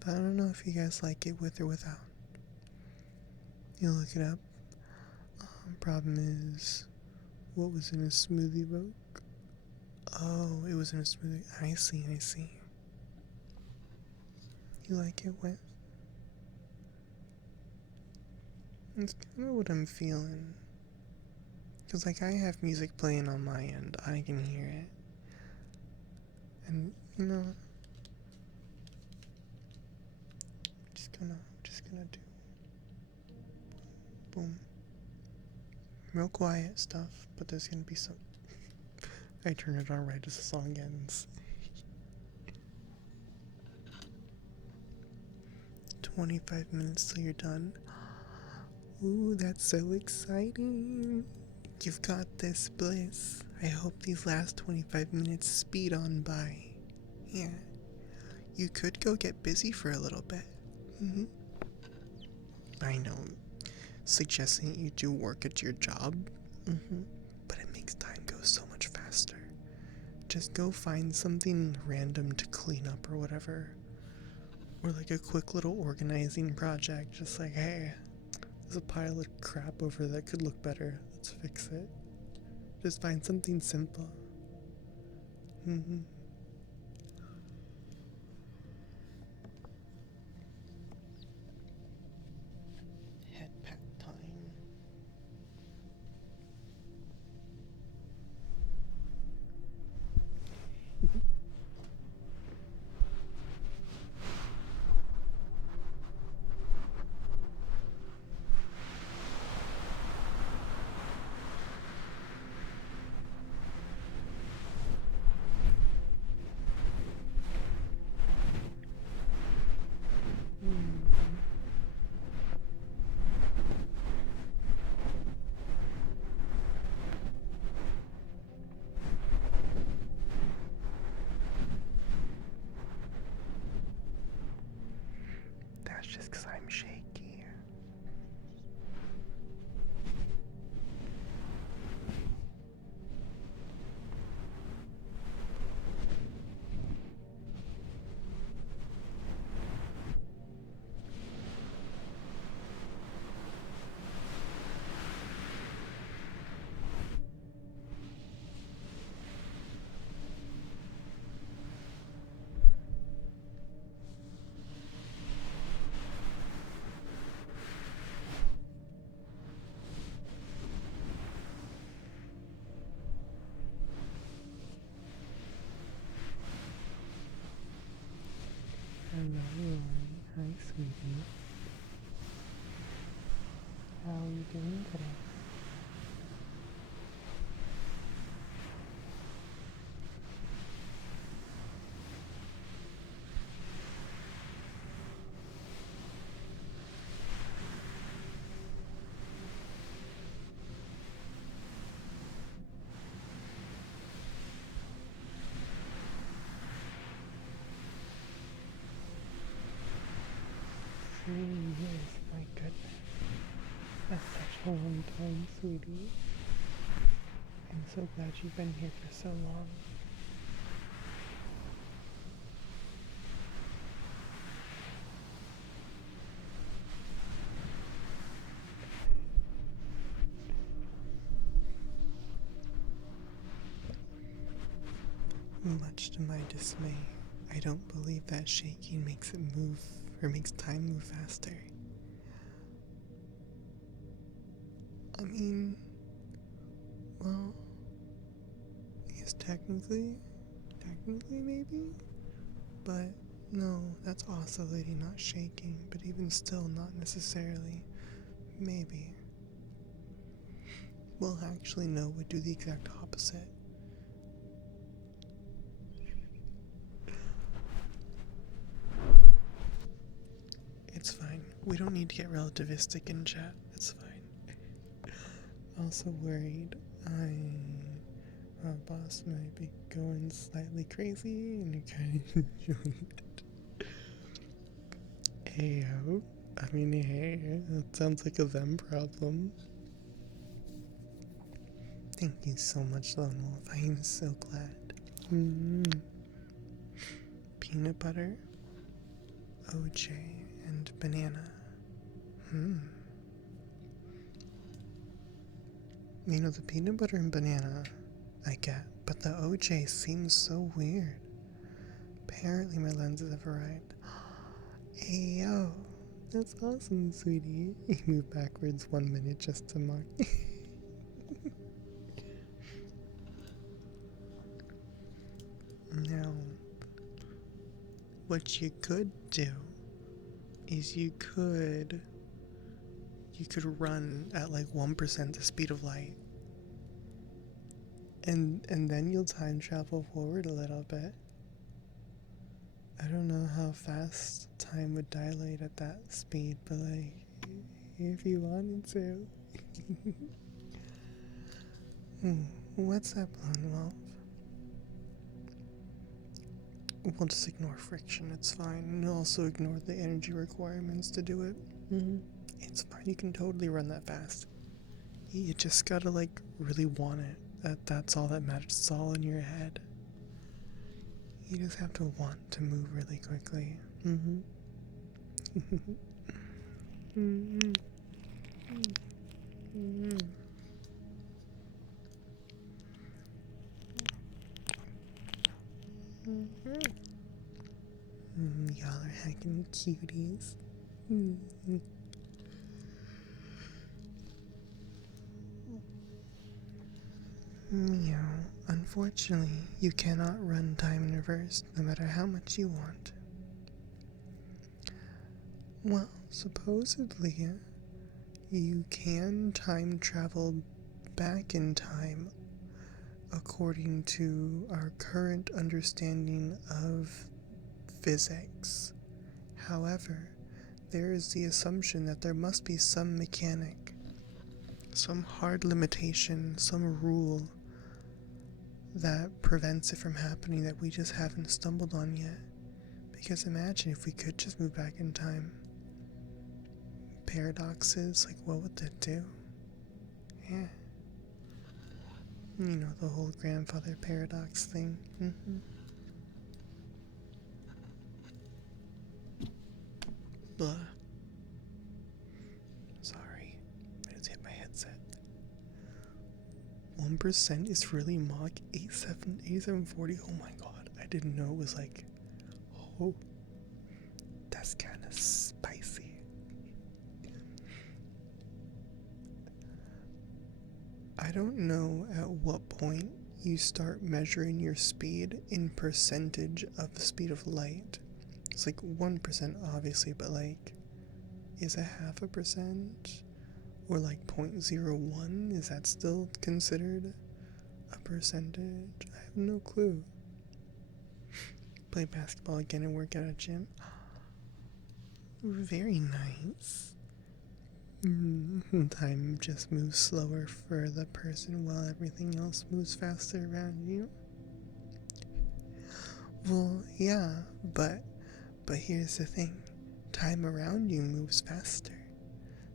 But I don't know if you guys like it with or without. You look it up. Problem is, what was in a smoothie book? Oh, it was in a smoothie. I see, I see. You like it with? It's kind of what I'm feeling. Because, like, I have music playing on my end. I can hear it. And, you know, just gonna do boom. Real quiet stuff, but there's gonna be some. I turn it on right as the song ends. 25 minutes till you're done. Ooh, that's so exciting. You've got this, Bliss. I hope these last 25 minutes speed on by. Yeah. You could go get busy for a little bit. I know. Suggesting you do work at your job. But it makes time go so much faster. Just go find something random to clean up or whatever. Or like a quick little organizing project. Just like, hey, there's a pile of crap over there that could look better. Let's fix it. Just find something simple. Head pat time. That's just because I'm shaky. a long time, sweetie. I'm so glad you've been here for so long. Much to my dismay, I don't believe that shaking makes it move or makes time move faster. I mean, well, I guess technically maybe, but no, that's oscillating, not shaking, but even still, not necessarily. Maybe. Well, actually, no, would do the exact opposite. It's fine. We don't need to get relativistic in chat. It's fine. Also worried our boss might be going slightly crazy and you're kind of enjoying it. Heyo. I mean, hey, that sounds like a them problem. Thank you so much, Lone Wolf. I am so glad. Peanut butter, OJ, and banana. You know, the peanut butter and banana I get, but the OJ seems so weird. Apparently my lenses have arrived. Hey yo, that's awesome, sweetie. You moved backwards 1 minute just to mock. Now, what you could do is you could run at like 1% the speed of light. And then you'll time travel forward a little bit. I don't know how fast time would dilate at that speed, but like, if you wanted to. What's that, Lone Wolf? We'll just ignore friction, it's fine. And also ignore the energy requirements to do it. It's fine, you can totally run that fast. You just gotta, like, really want it. That's all that matters. It's all in your head. You just have to want to move really quickly. Y'all are hacking cuties. Meow. Unfortunately, you cannot run time in reverse, no matter how much you want. Well, supposedly, you can time travel back in time according to our current understanding of physics. However, there is the assumption that there must be some mechanic, some hard limitation, some rule that prevents it from happening that we just haven't stumbled on yet. Because imagine if we could just move back in time. Paradoxes, like what would that do? Yeah. You know, the whole grandfather paradox thing. Blah. Sorry, I just hit my headset. 1% is really Mach 8740. Oh my god, I didn't know it was like, oh, that's kind of spicy. I don't know at what point you start measuring your speed in percentage of the speed of light. It's like 1% obviously, but like, is a 0.5%? Or like 0.01? Is that still considered a percentage? I have no clue. Play basketball again and work at a gym. Very nice. Time just moves slower for the person while everything else moves faster around you. Well, yeah, but here's the thing. Time around you moves faster.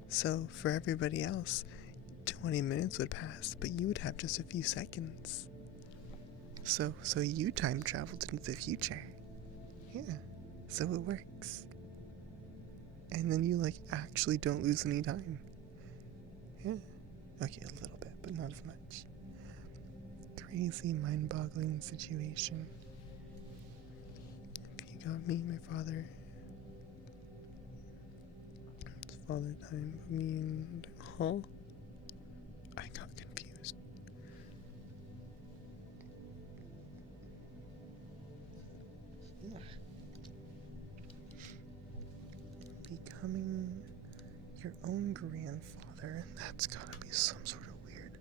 So for everybody else, 20 minutes would pass, but you would have just a few seconds. So you time traveled into the future. Yeah, so it works. And then you, like, actually don't lose any time. Yeah. Okay, a little bit, but not as much. Crazy, mind-boggling situation. If you got me, my father. It's father time, me and... Huh? I got confused. Becoming your own grandfather, that's gotta be some sort of weird.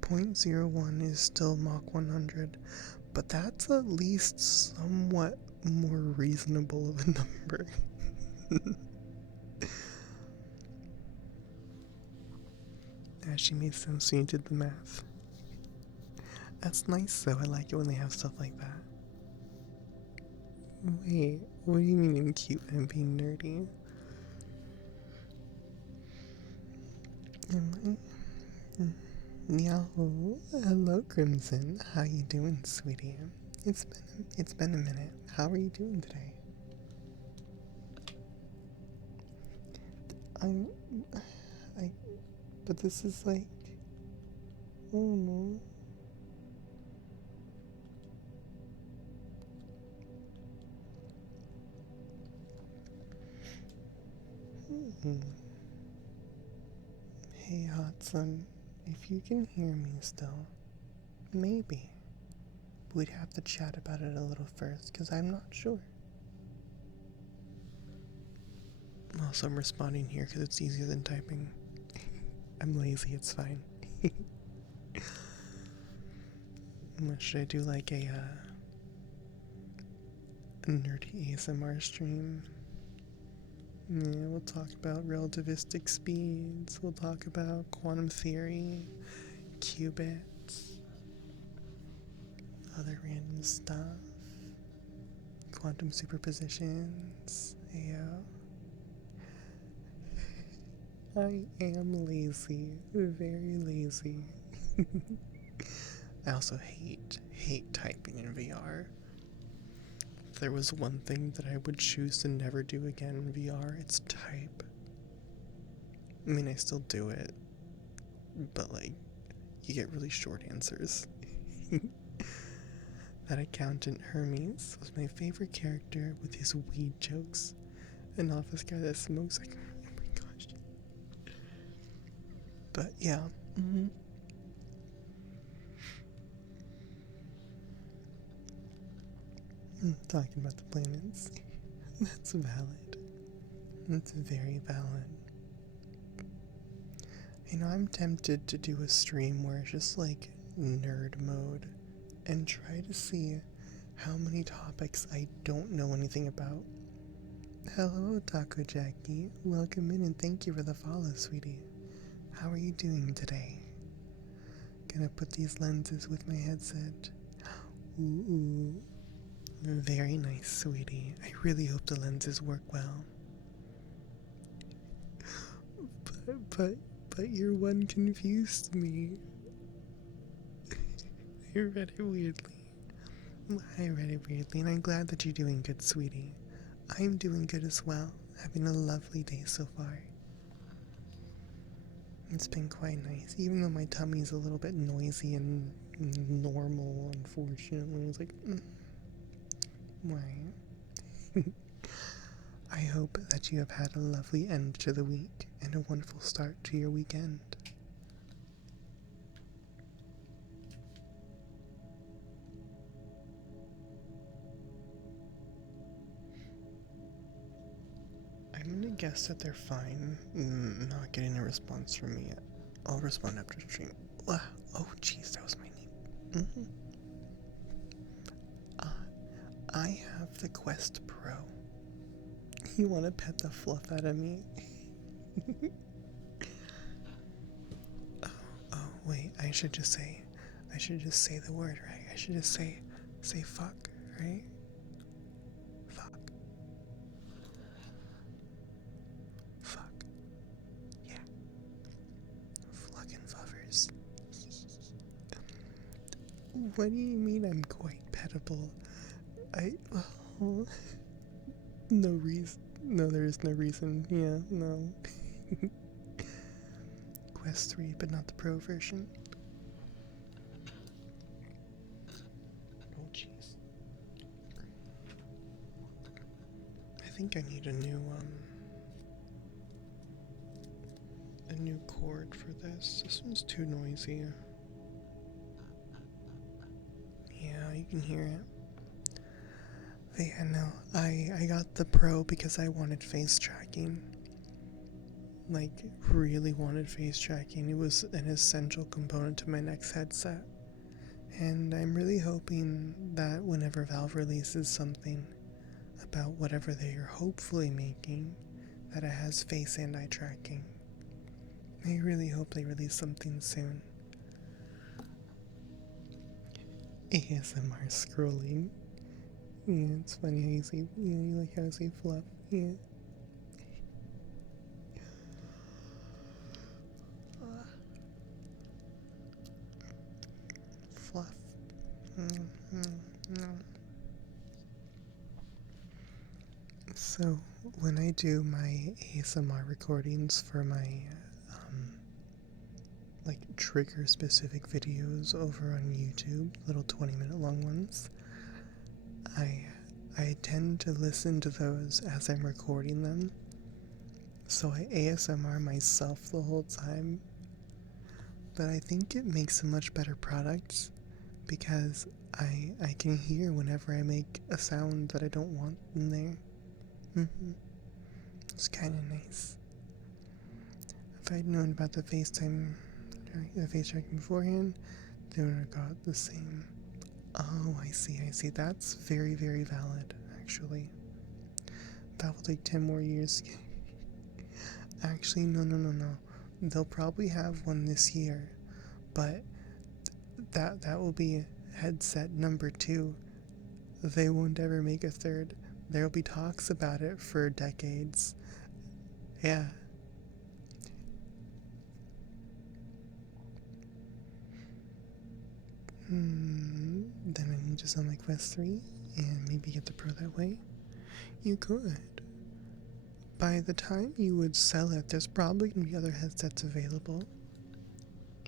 0.01 is still Mach 100, but that's at least somewhat more reasonable of a number. Yeah, she made sense, so you did the math. That's nice though, I like it when they have stuff like that. Wait, what do you mean I'm cute and being nerdy? Am I? Yeah, hello Crimson. How you doing, sweetie? It's been a minute. How are you doing today? I but this is like, oh no. Hey hot son, if you can hear me still, maybe we'd have to chat about it a little first, because I'm not sure. Also, I'm responding here because it's easier than typing. I'm lazy, it's fine. Should I do like a nerdy ASMR stream? Yeah, we'll talk about relativistic speeds, we'll talk about quantum theory, qubits, other random stuff, quantum superpositions, yeah. I am lazy, very lazy. I also hate typing in VR. If there was one thing that I would choose to never do again in VR, it's type. I mean, I still do it, but like, you get really short answers. That accountant Hermes was my favorite character with his weed jokes. An office guy that smokes, like, oh my gosh. But yeah, talking about the planets. That's valid. That's very valid. You know, I'm tempted to do a stream where it's just like nerd mode and try to see how many topics I don't know anything about. Hello, Taco Jackie. Welcome in and thank you for the follow, sweetie. How are you doing today? Gonna put these lenses with my headset. Ooh. Very nice, sweetie. I really hope the lenses work well. But your one confused me. I read it weirdly. And I'm glad that you're doing good, sweetie. I'm doing good as well. Having a lovely day so far. It's been quite nice, even though my tummy's a little bit noisy and normal, unfortunately. It's like, why? I hope that you have had a lovely end to the week and a wonderful start to your weekend. I'm gonna guess that they're fine. Not getting a response from me yet. I'll respond after stream. Oh, jeez, that was my name. I have the Quest Pro. You want to pet the fluff out of me? oh, wait, I should just say the word, right? I should just say fuck, right? Fuck. Fuck. Yeah. What do you mean I'm quite petable? Oh, no reason. No, there is no reason. Yeah, no. Quest 3, but not the pro version. Oh, jeez. I think I need a new cord for this. This one's too noisy. Yeah, you can hear it. But yeah, no, I got the Pro because I wanted face tracking. Like, really wanted face tracking. It was an essential component to my next headset. And I'm really hoping that whenever Valve releases something about whatever they are hopefully making, that it has face and eye tracking. I really hope they release something soon. ASMR scrolling. Yeah, it's funny how you say, yeah, you like how I say fluff. Yeah. Fluff. So, when I do my ASMR recordings for my like trigger specific videos over on YouTube, little 20-minute long ones, I tend to listen to those as I'm recording them. So I ASMR myself the whole time. But I think it makes a much better product because I can hear whenever I make a sound that I don't want in there. It's kind of nice. If I'd known about the face tracking beforehand, they would have got the same. Oh, I see. That's very, very valid, actually. That will take 10 more years. Actually, no. They'll probably have one this year, but that will be headset number 2. They won't ever make a third. There'll be talks about it for decades. Yeah. Then I need to sell my Quest 3 and maybe get the Pro that way. You could. By the time you would sell it, there's probably going to be other headsets available.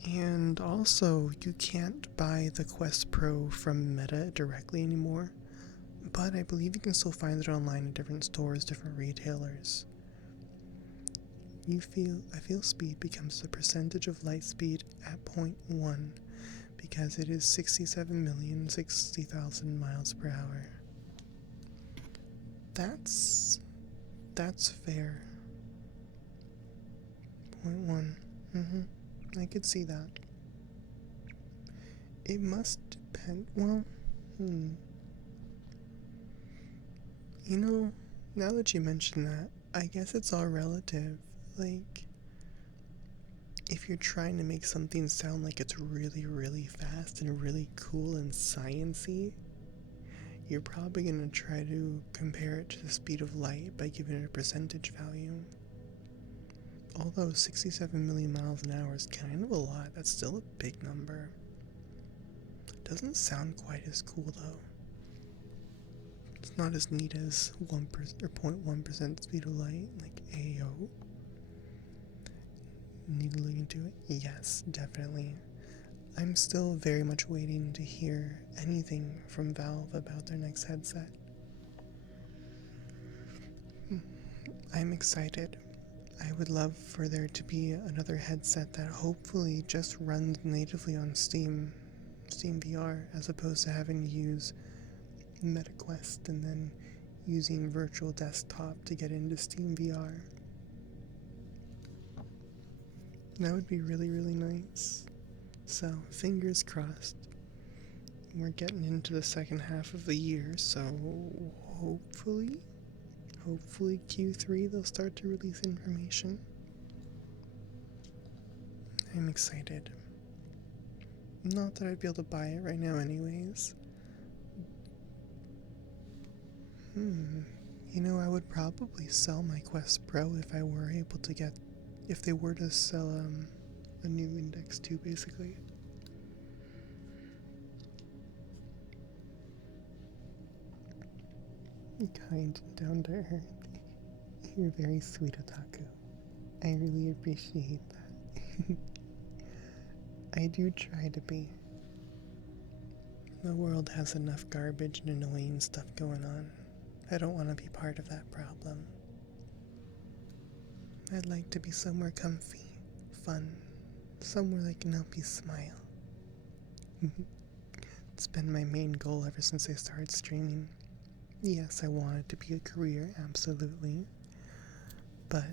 And also, you can't buy the Quest Pro from Meta directly anymore, but I believe you can still find it online at different stores, different retailers. I feel speed becomes the percentage of light speed at 0.1 because it is 67,060,000 miles per hour. That's fair. 0.1. I could see that. It must depend. Well, You know, now that you mention that, I guess it's all relative. Like, if you're trying to make something sound like it's really, really fast and really cool and sciencey, you're probably going to try to compare it to the speed of light by giving it a percentage value. Although 67 million miles an hour is kind of a lot, that's still a big number. Doesn't sound quite as cool though. It's not as neat as 1% or 0.1% speed of light, like AO. Need to look into it? Yes, definitely. I'm still very much waiting to hear anything from Valve about their next headset. I'm excited. I would love for there to be another headset that hopefully just runs natively on Steam VR, as opposed to having to use MetaQuest and then using virtual desktop to get into Steam VR. That would be really, really nice. So, fingers crossed. We're getting into the second half of the year, so hopefully Q3 they'll start to release information. I'm excited. Not that I'd be able to buy it right now anyways. You know, I would probably sell my Quest Pro if they were to sell a new Index 2 basically. kind and down to earth. You're very sweet, Otaku. I really appreciate that. I do try to be. The world has enough garbage and annoying stuff going on. I don't want to be part of that problem. I'd like to be somewhere comfy, fun, somewhere that can help you smile. It's been my main goal ever since I started streaming. Yes, I want it to be a career, absolutely. But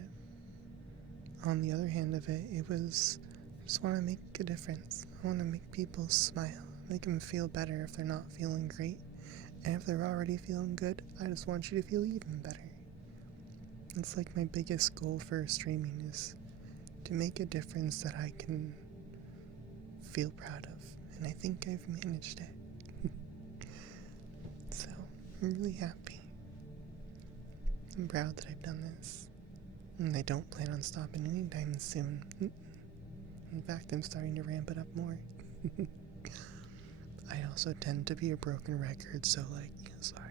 on the other hand of it, it was just want to make a difference. I want to make people smile, make them feel better if they're not feeling great. And if they're already feeling good, I just want you to feel even better. It's like my biggest goal for streaming is to make a difference that I can feel proud of. And I think I've managed it. So, I'm really happy. I'm proud that I've done this. And I don't plan on stopping anytime soon. In fact, I'm starting to ramp it up more. I also tend to be a broken record, so sorry.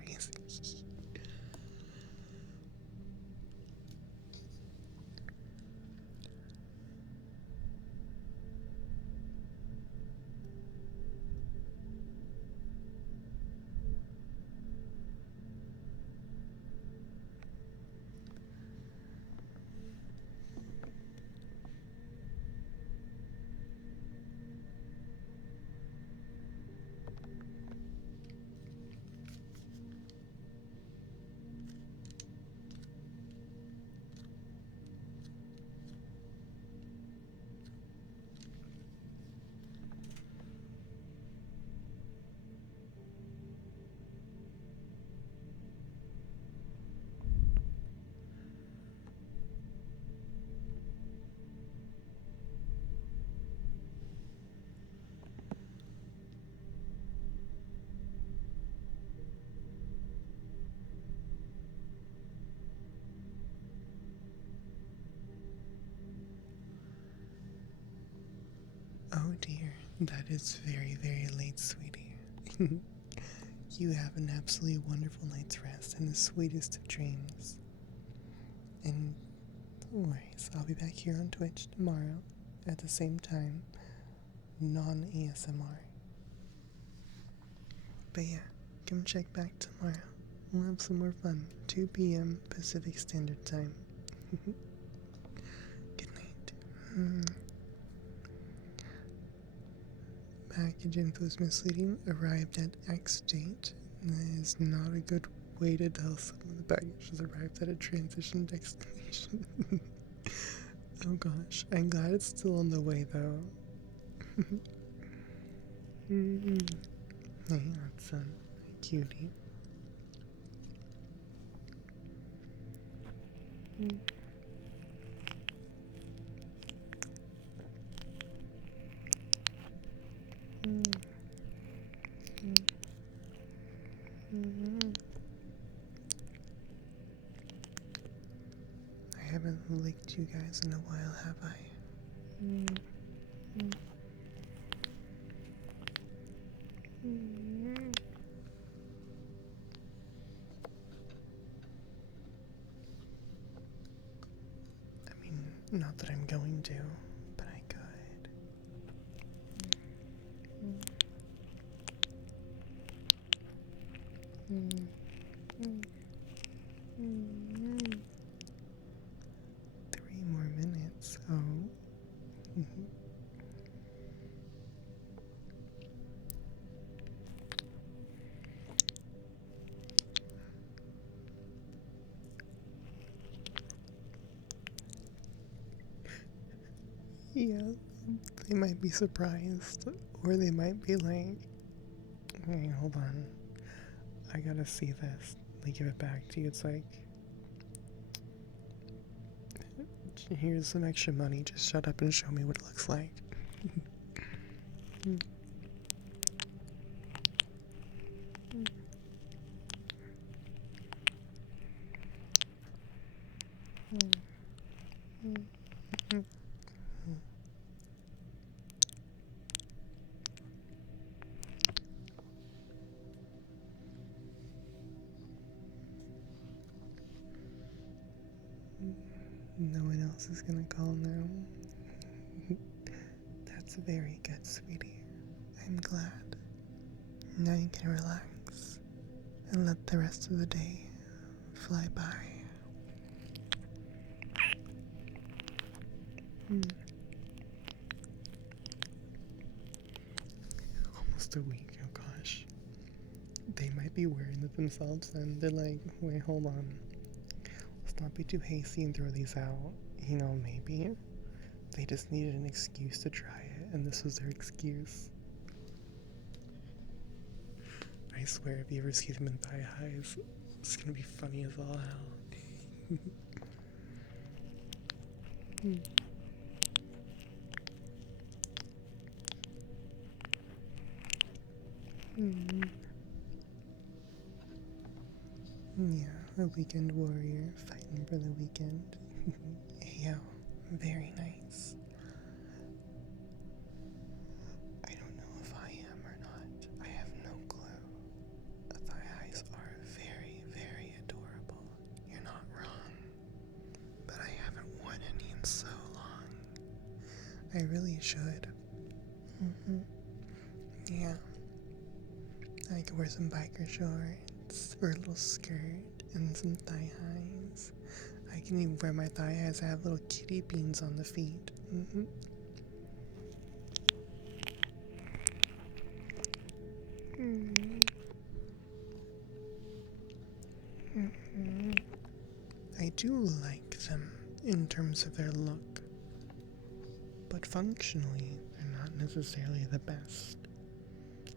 Oh dear, that is very, very late, sweetie. You have an absolutely wonderful night's rest and the sweetest of dreams. And no worries, I'll be back here on Twitch tomorrow at the same time, non-ASMR. But yeah, come check back tomorrow. We'll have some more fun. 2 p.m. Pacific Standard Time. Good night. Package info is misleading. Arrived at X date. That is not a good way to tell someone the package has arrived at a transition destination. Oh gosh, I'm glad it's still on the way though. Hey, that's a cutie. I haven't licked you guys in a while, have I? I mean, not that I'm going to, but I could. Three more minutes. Oh. Yeah, they might be surprised, or they might be like, hey, hold on, I gotta see this. They give it back to you. It's like, here's some extra money, just shut up and show me what it looks like. No one else is gonna call now. That's very good, sweetie. I'm glad. Now you can relax and let the rest of the day fly by. Almost a week, oh gosh. They might be wearing it themselves and they're like, wait, hold on. Let's not be too hasty and throw these out. You know, maybe they just needed an excuse to try it and this was their excuse. I swear, if you ever see them in thigh highs, it's gonna be funny as all hell. Yeah, a weekend warrior fighting for the weekend. Yo, very nice. I don't know if I am or not. I have no clue. Thigh highs are very, very adorable. You're not wrong. But I haven't worn any in so long. I really should. Yeah. I could wear some biker shorts or a little skirt and some thigh highs. I can even wear my thigh highs. I have little kitty beans on the feet. I do like them in terms of their look, but functionally, they're not necessarily the best.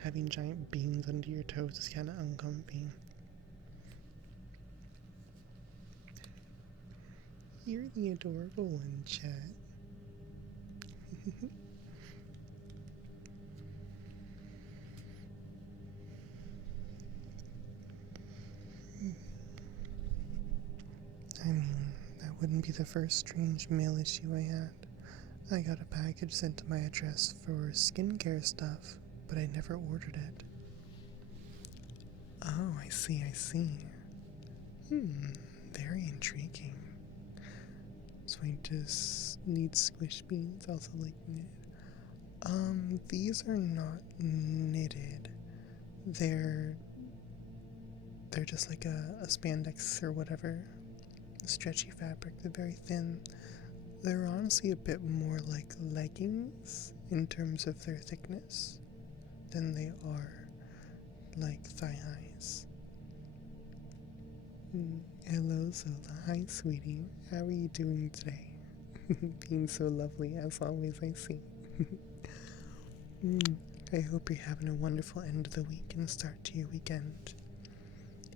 Having giant beans under your toes is kind of uncomfy. You're the adorable one, Chet. I mean, that wouldn't be the first strange mail issue I had. I got a package sent to my address for skincare stuff, but I never ordered it. Oh, I see. Very intriguing. So I just need squish beans, also like knit. These are not knitted. They're just like a spandex or whatever. A stretchy fabric, they're very thin. They're honestly a bit more like leggings in terms of their thickness than they are like thigh highs. Hello, Zola. Hi, sweetie. How are you doing today? Being so lovely as always, I see. I hope you're having a wonderful end of the week and start to your weekend.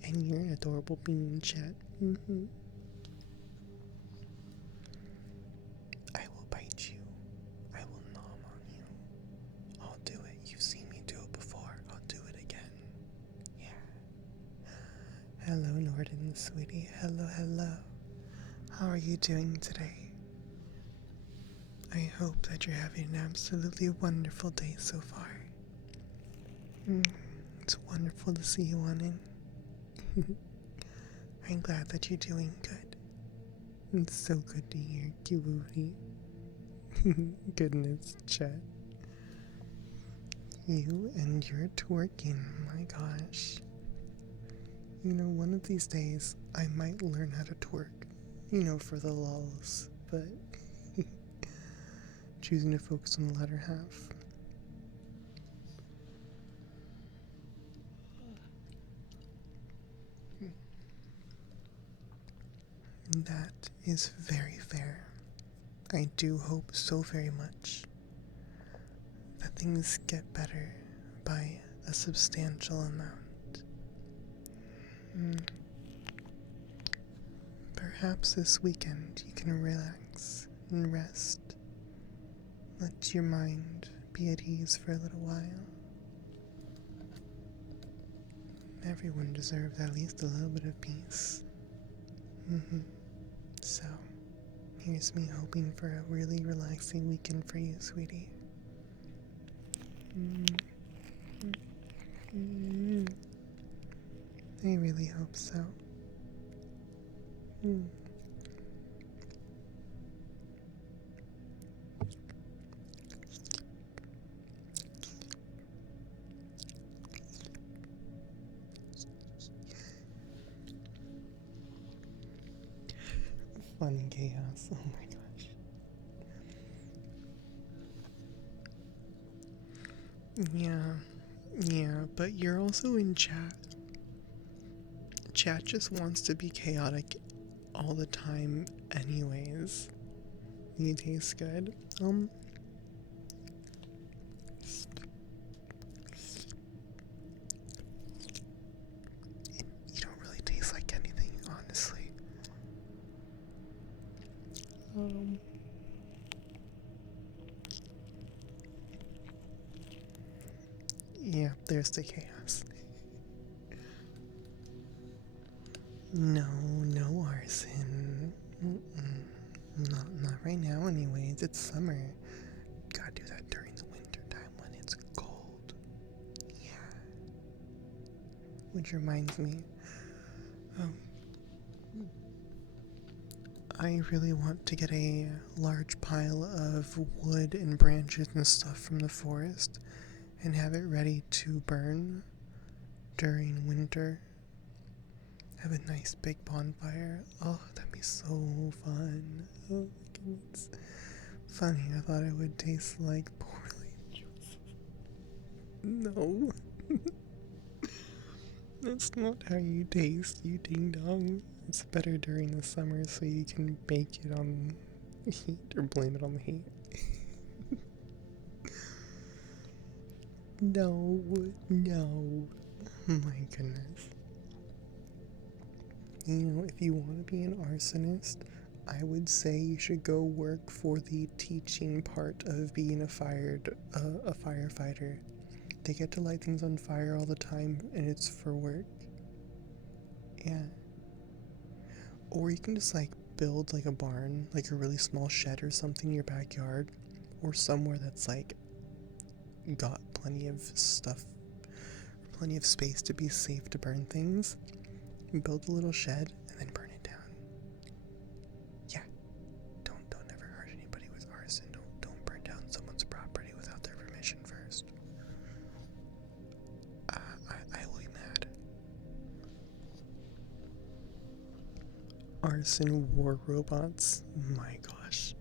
And you're an adorable bean, Chet. I will bite you. I will nom on you. I'll do it. You've seen me do it before. I'll do it again. Yeah. Hello, Norden, sweetie. Hello. How are you doing today? I hope that you're having an absolutely wonderful day so far. It's wonderful to see you on in. I'm glad that you're doing good. It's so good to hear, Kiwooty. Goodness, Chet. You and your twerking, my gosh. You know, one of these days, I might learn how to twerk. You know, for the lulz, but choosing to focus on the latter half. That is very fair. I do hope so very much that things get better by a substantial amount. Perhaps this weekend you can relax and rest. Let your mind be at ease for a little while. Everyone deserves at least a little bit of peace. So, here's me hoping for a really relaxing weekend for you, sweetie. I really hope so. fun chaos. Oh my gosh. Yeah, but you're also in chat. Chat just wants to be chaotic all the time, anyways. You taste good. You don't really taste like anything, honestly. Yeah, there's the chaos. No, no arson. Not right now, anyways. It's summer. Gotta do that during the winter time when it's cold. Yeah. Which reminds me, um, I really want to get a large pile of wood and branches and stuff from the forest and have it ready to burn during winter. Have a nice big bonfire. Oh, that'd be so fun. Oh my goodness. Funny, I thought it would taste like poorly juice. No. That's not how you taste, you ding dong. It's better during the summer so you can bake it on the heat or blame it on the heat. No. Oh my goodness. You know, if you want to be an arsonist, I would say you should go work for the teaching part of being a firefighter. They get to light things on fire all the time, and it's for work. Yeah. Or you can just like build like a barn, like a really small shed or something in your backyard, or somewhere that's like got plenty of stuff, plenty of space to be safe to burn things. Build a little shed and then burn it down. Yeah. Don't ever hurt anybody with arson. Don't burn down someone's property without their permission first. I will be mad. Arson war robots. My gosh.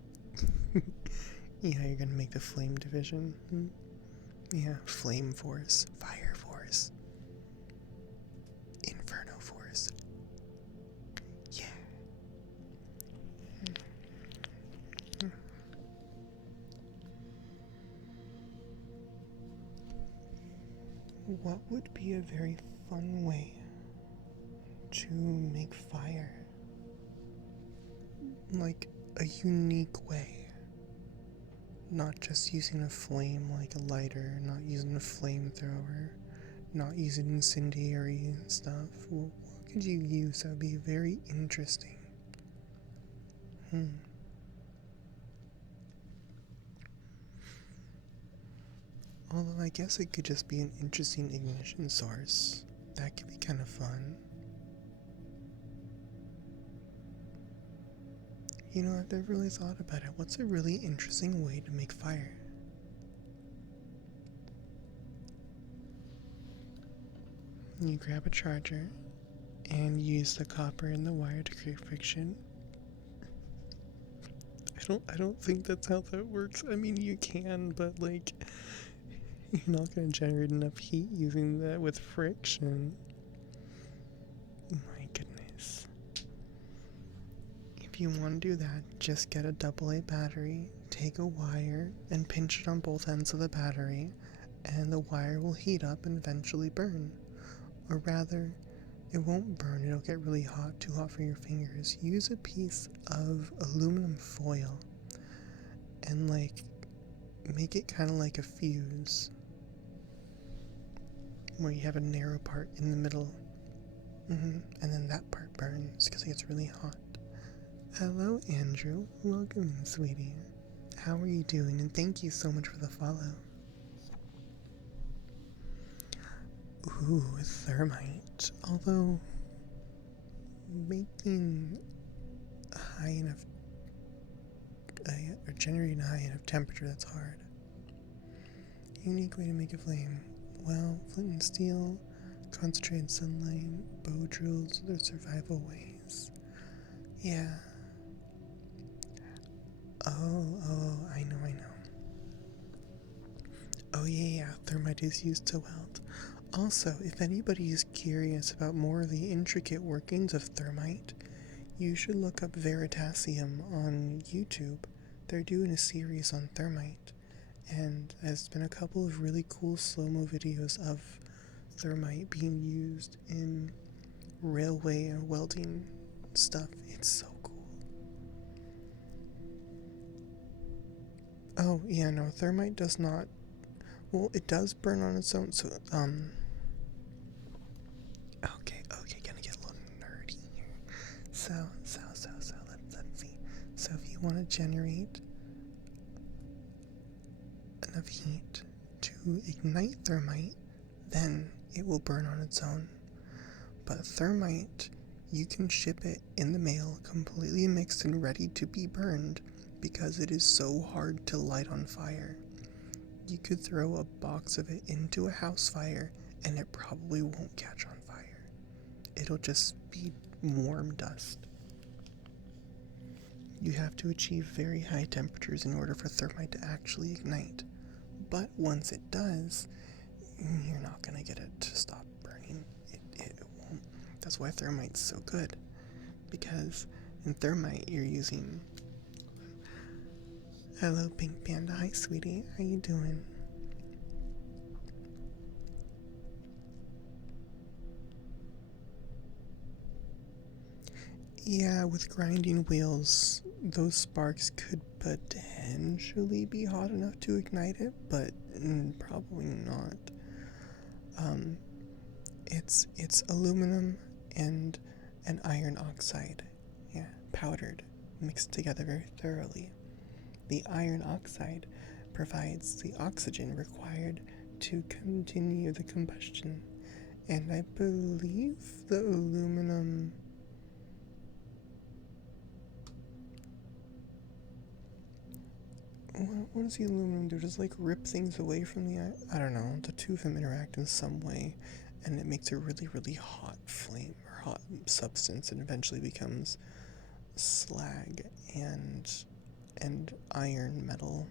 Yeah, you're gonna make the flame division. Yeah, flame force, fire force, inferno force. Yeah. What would be a very fun way to make fire? Like a unique way. Not just using a flame like a lighter, not using a flamethrower, not using incendiary stuff. What could you use that would be very interesting? Although I guess it could just be an interesting ignition source. That could be kind of fun. You know, I've never really thought about it. What's a really interesting way to make fire? You grab a charger and use the copper in the wire to create friction. I don't think that's how that works. I mean, you can, but like, you're not going to generate enough heat using that with friction. My goodness. If you want to do that, just get a AA battery, take a wire, and pinch it on both ends of the battery, and the wire will heat up and eventually burn. Or rather, it won't burn, it'll get really hot, too hot for your fingers. Use a piece of aluminum foil and like make it kind of like a fuse where you have a narrow part in the middle. And then that part burns because it gets really hot. Hello, Andrew. Welcome, sweetie. How are you doing? And thank you so much for the follow. Ooh, thermite. Although, making a high enough, or generating a high enough temperature, that's hard. Unique way to make a flame. Well, flint and steel, concentrated sunlight, bow drills, they're survival ways. Yeah. I know, I know. Oh yeah, thermite is used to weld. Also, if anybody is curious about more of the intricate workings of thermite, you should look up Veritasium on YouTube. They're doing a series on thermite, and there's been a couple of really cool slow-mo videos of thermite being used in railway and welding stuff. It's so cool. Oh, yeah, no, thermite does not. Well, it does burn on its own, so, okay, gonna get a little nerdy here. So, let's see. So, if you want to generate enough heat to ignite thermite, then it will burn on its own. But thermite, you can ship it in the mail completely mixed and ready to be burned because it is so hard to light on fire. You could throw a box of it into a house fire and it probably won't catch on fire. It'll just be warm dust. You have to achieve very high temperatures in order for thermite to actually ignite. But once it does, you're not going to get it to stop burning. It won't. That's why thermite's so good. Because in thermite, you're using... Hello, Pink Panda. Hi, sweetie. How you doing? Yeah, with grinding wheels, those sparks could potentially be hot enough to ignite it, but probably not. It's aluminum and an iron oxide, yeah, powdered, mixed together very thoroughly. The iron oxide provides the oxygen required to continue the combustion, and I believe the aluminum... What does the aluminum do? Just like rip things away from the iron? I don't know. The two of them interact in some way, and it makes a really, really hot flame or hot substance, and eventually becomes slag and iron metal.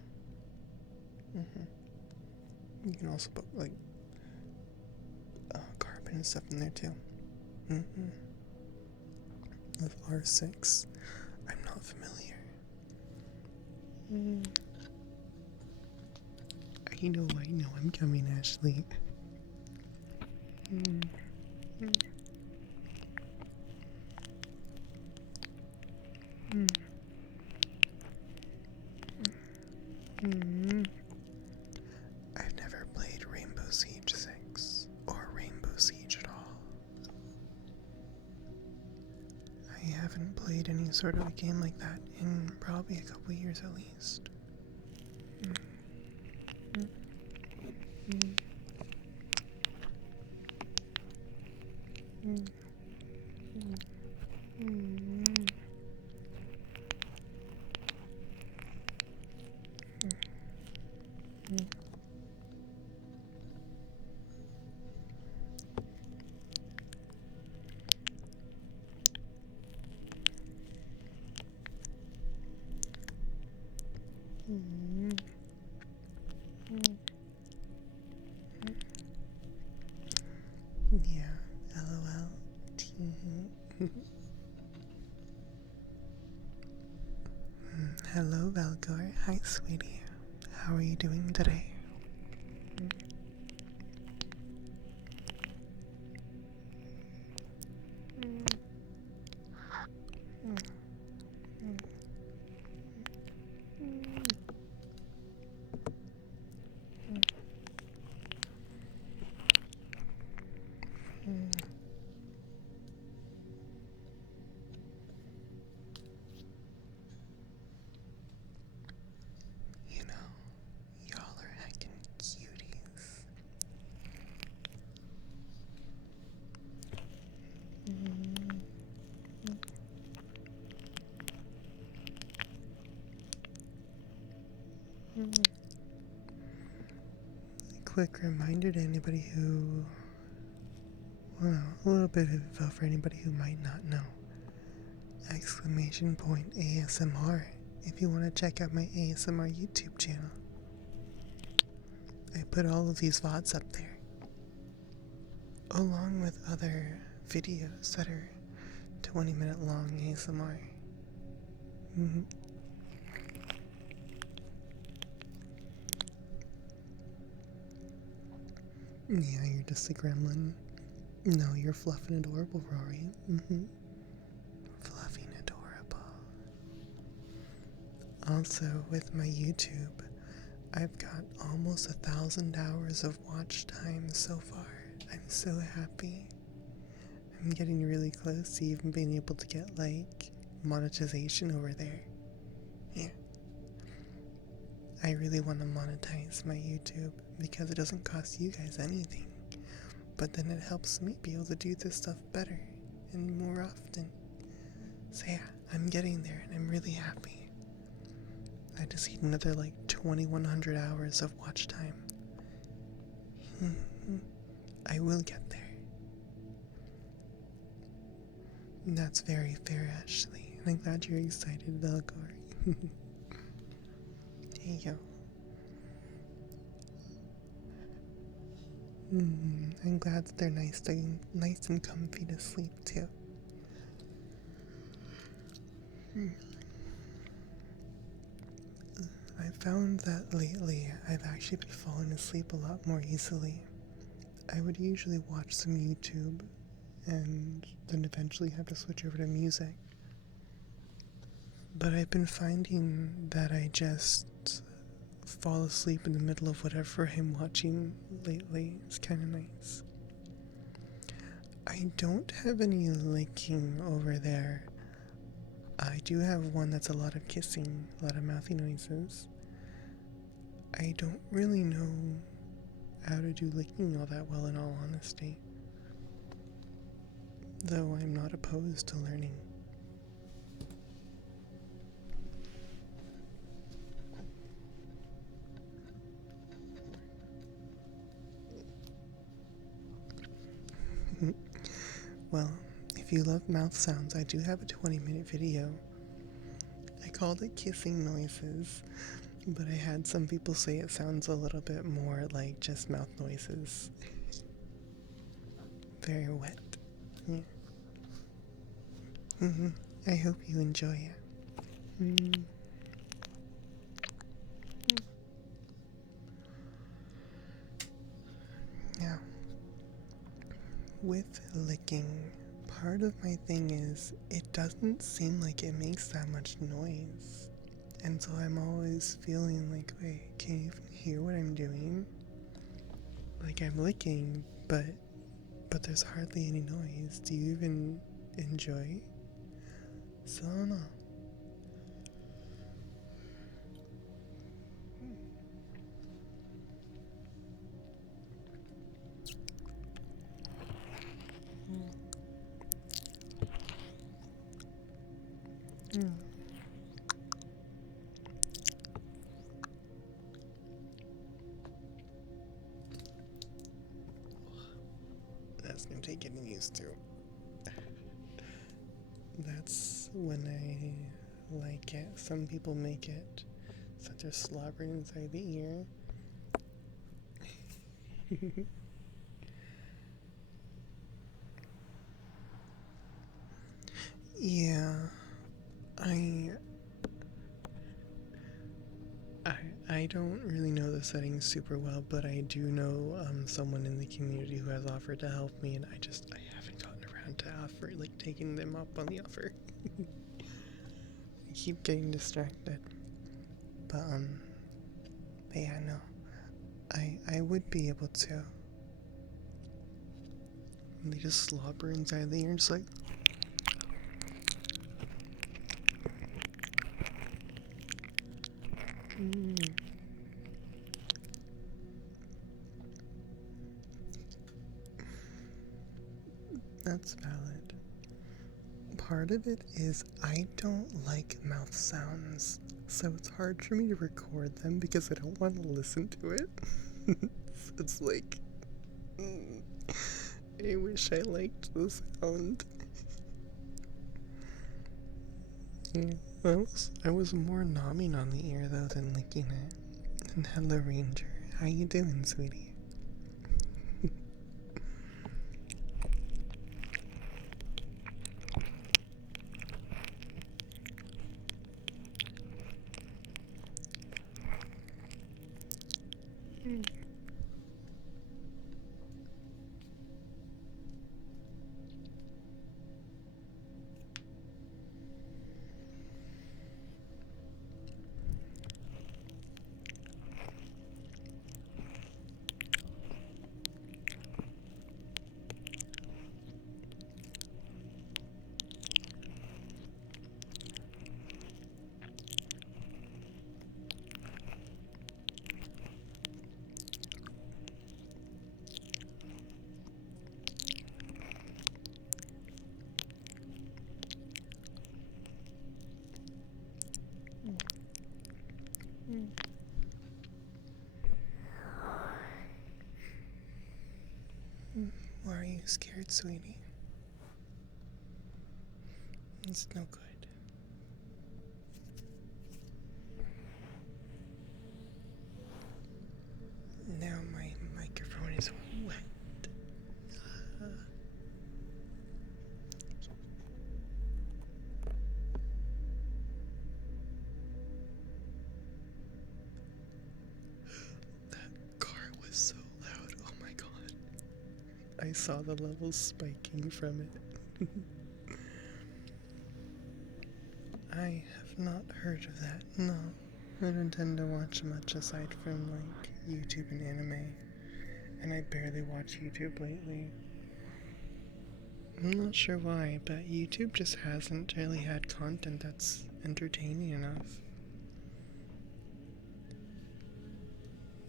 You can also put like carbon and stuff in there too. With R6, I'm not familiar. I know, I'm coming, Ashley. I've never played Rainbow Siege 6 or Rainbow Siege at all. I haven't played any sort of a game like that in probably a couple years at least. Yeah, LOL. Hello, Valgor. Hi, sweetie. How are you doing today? You know, y'all are heckin' cuties. A quick reminder to anybody who, well, a little bit of info for anybody who might not know. Exclamation point ASMR if you want to check out my ASMR YouTube channel. I put all of these VODs up there, along with other videos that are 20-minute long ASMR. Yeah, you're just a gremlin. No, you're fluffy and adorable, Rory. Fluffy and adorable. Also, with my YouTube, I've got almost 1,000 hours of watch time so far. I'm so happy. I'm getting really close to even being able to get, like, monetization over there. Yeah. I really want to monetize my YouTube because it doesn't cost you guys anything. But then it helps me be able to do this stuff better and more often. So yeah, I'm getting there and I'm really happy. I just need another like 2,100 hours of watch time. I will get there. And that's very fair, Ashley. And I'm glad you're excited, Velgor. There you go. I'm glad that they're nice and comfy to sleep too. I found that lately I've actually been falling asleep a lot more easily. I would usually watch some YouTube and then eventually have to switch over to music. But I've been finding that I just fall asleep in the middle of whatever I'm watching lately. It's kind of nice. I don't have any licking over there. I do have one that's a lot of kissing, a lot of mouthy noises. I don't really know how to do licking all that well, in all honesty. Though I'm not opposed to learning. Well, if you love mouth sounds, I do have a 20-minute video. I called it Kissing Noises, but I had some people say it sounds a little bit more like just mouth noises. Very wet. Yeah. I hope you enjoy it. Yeah. With licking, part of my thing is it doesn't seem like it makes that much noise. And so I'm always feeling like, wait, can you even hear what I'm doing? Like I'm licking, but there's hardly any noise. Do you even enjoy? So I don't know. That's gonna take getting used to. That's when I like it. Some people make it so they're slobbering inside the ear. Yeah, I I don't really know the settings super well, but I do know someone in the community who has offered to help me, and I haven't gotten around to taking them up on the offer. I keep getting distracted, but yeah, no, I would be able to. They just slobber inside the ear, just like. That's valid. Part of it is I don't like mouth sounds, so it's hard for me to record them because I don't want to listen to it. It's like, I wish I liked the sound. Yeah, I was more nomming on the ear though than licking it. And hello, Ranger. How you doing, sweetie? Why are you scared, sweetie? It's no good. Now my microphone is wet. That car was so loud. Oh my god. I saw the levels spiking from it. I have not heard of that, no. I don't tend to watch much aside from like YouTube and anime, and I barely watch YouTube lately. I'm not sure why, but YouTube just hasn't really had content that's entertaining enough.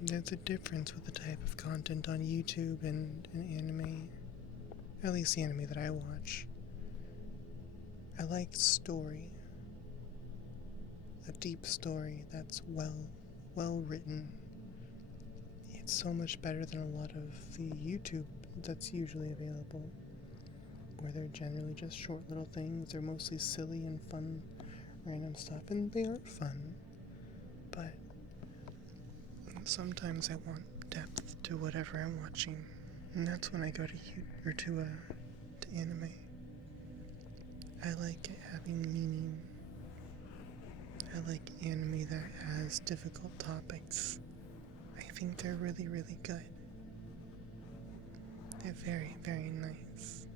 There's a difference with the type of content on YouTube and anime, at least the anime that I watch. I like story. A deep story that's well written. It's so much better than a lot of the YouTube that's usually available, where they're generally just short little things. They're mostly silly and fun, random stuff, and they are fun, but sometimes I want depth to whatever I'm watching, and that's when I go to anime. I like it having meaning. I like anime that has difficult topics. I think they're really, really good. They're very, very nice.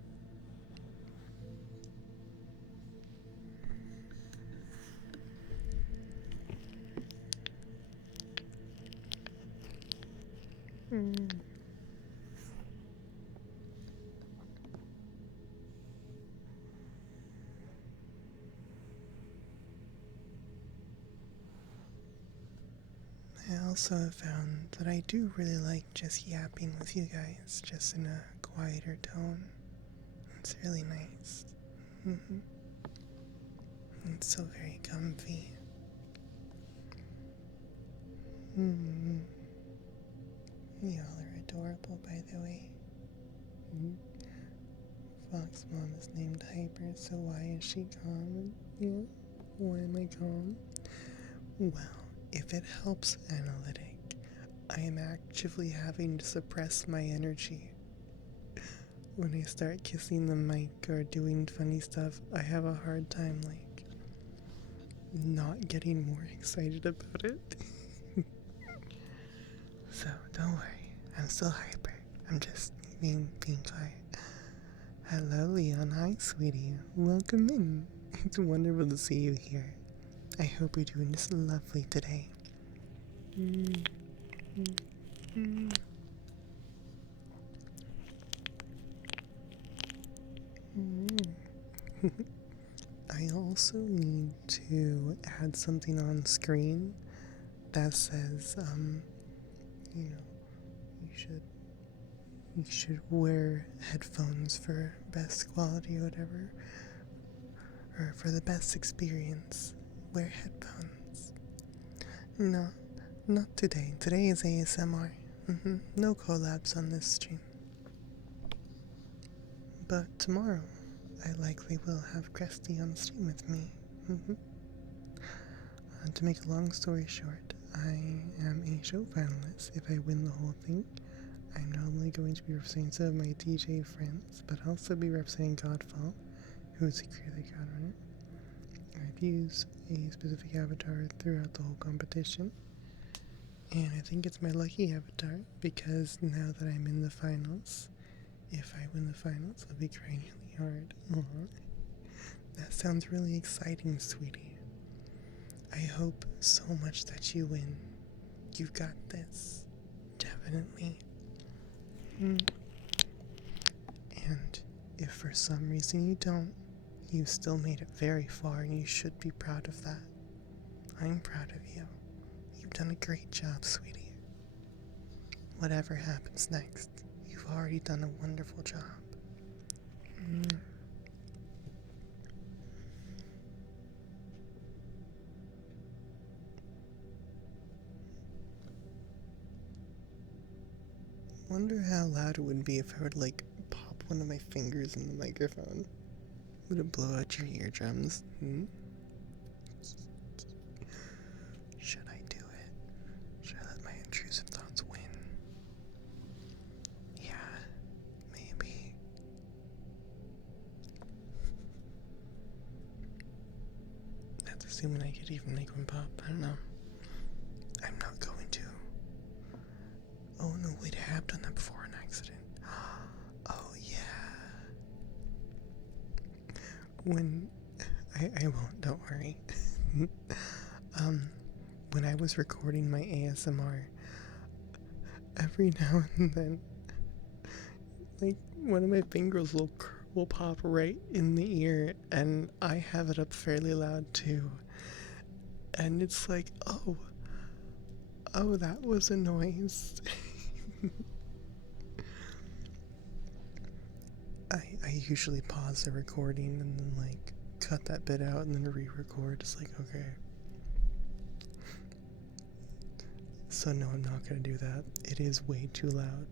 I also have found that I do really like just yapping with you guys, just in a quieter tone. It's really nice. It's so very comfy. Y'all are adorable, by the way. Fox Mom is named Hyper, so why is she calm? Yeah, why am I calm? Well, if it helps analytic, I am actively having to suppress my energy. When I start kissing the mic or doing funny stuff, I have a hard time, like, not getting more excited about it. So, don't worry, I'm still hyper. I'm just being quiet. Hello, Leon. Hi, sweetie. Welcome in. It's wonderful to see you here. I hope you're doing just lovely today. I also need to add something on screen that says, you should wear headphones for best quality or whatever, or for the best experience, wear headphones. No, not today. Today is ASMR. No collabs on this stream. But tomorrow, I likely will have Cresty on stream with me. To make a long story short, I am a show finalist. If I win the whole thing, I'm not only going to be representing some of my DJ friends, but I'll also be representing Godfall, who is secretly the crowd runner. I've used a specific avatar throughout the whole competition, and I think it's my lucky avatar because now that I'm in the finals, if I win the finals, I'll be crying really hard. Aww. That sounds really exciting, sweetie. I hope so much that you win. You've got this. Definitely. And if for some reason you don't, you still made it very far and you should be proud of that. I'm proud of you. You've done a great job, sweetie. Whatever happens next, you've already done a wonderful job. Wonder how loud it would be if I would pop one of my fingers in the microphone. Would it blow out your eardrums? Should I do it? Should I let my intrusive thoughts win? Yeah, maybe. That's assuming I could even make one pop. I don't know. I'm not going to. Oh no, wait, I have done that before an accident. Oh yeah. When I won't, don't worry. When I was recording my ASMR, every now and then, one of my fingers will pop right in the ear, and I have it up fairly loud too. And it's like, oh, that was a noise. I usually pause the recording and then cut that bit out and then re-record. It's like, okay. So no, I'm not gonna do that. It is way too loud.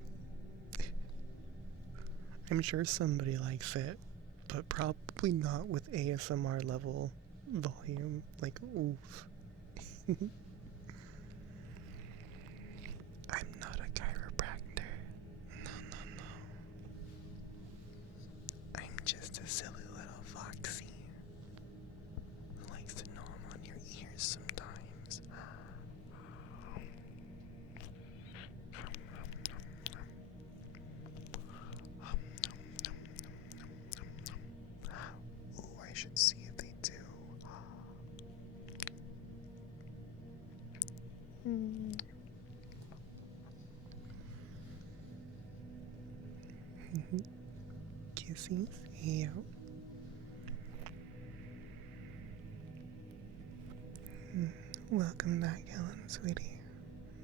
I'm sure somebody likes it, but probably not with ASMR level volume. Oof. I'm not a chiropractor. No. I'm just a silly little foxy who likes to gnaw on your ears sometimes. Oh, I should see if they do. Kisses, yeah. Welcome back, Helen, sweetie.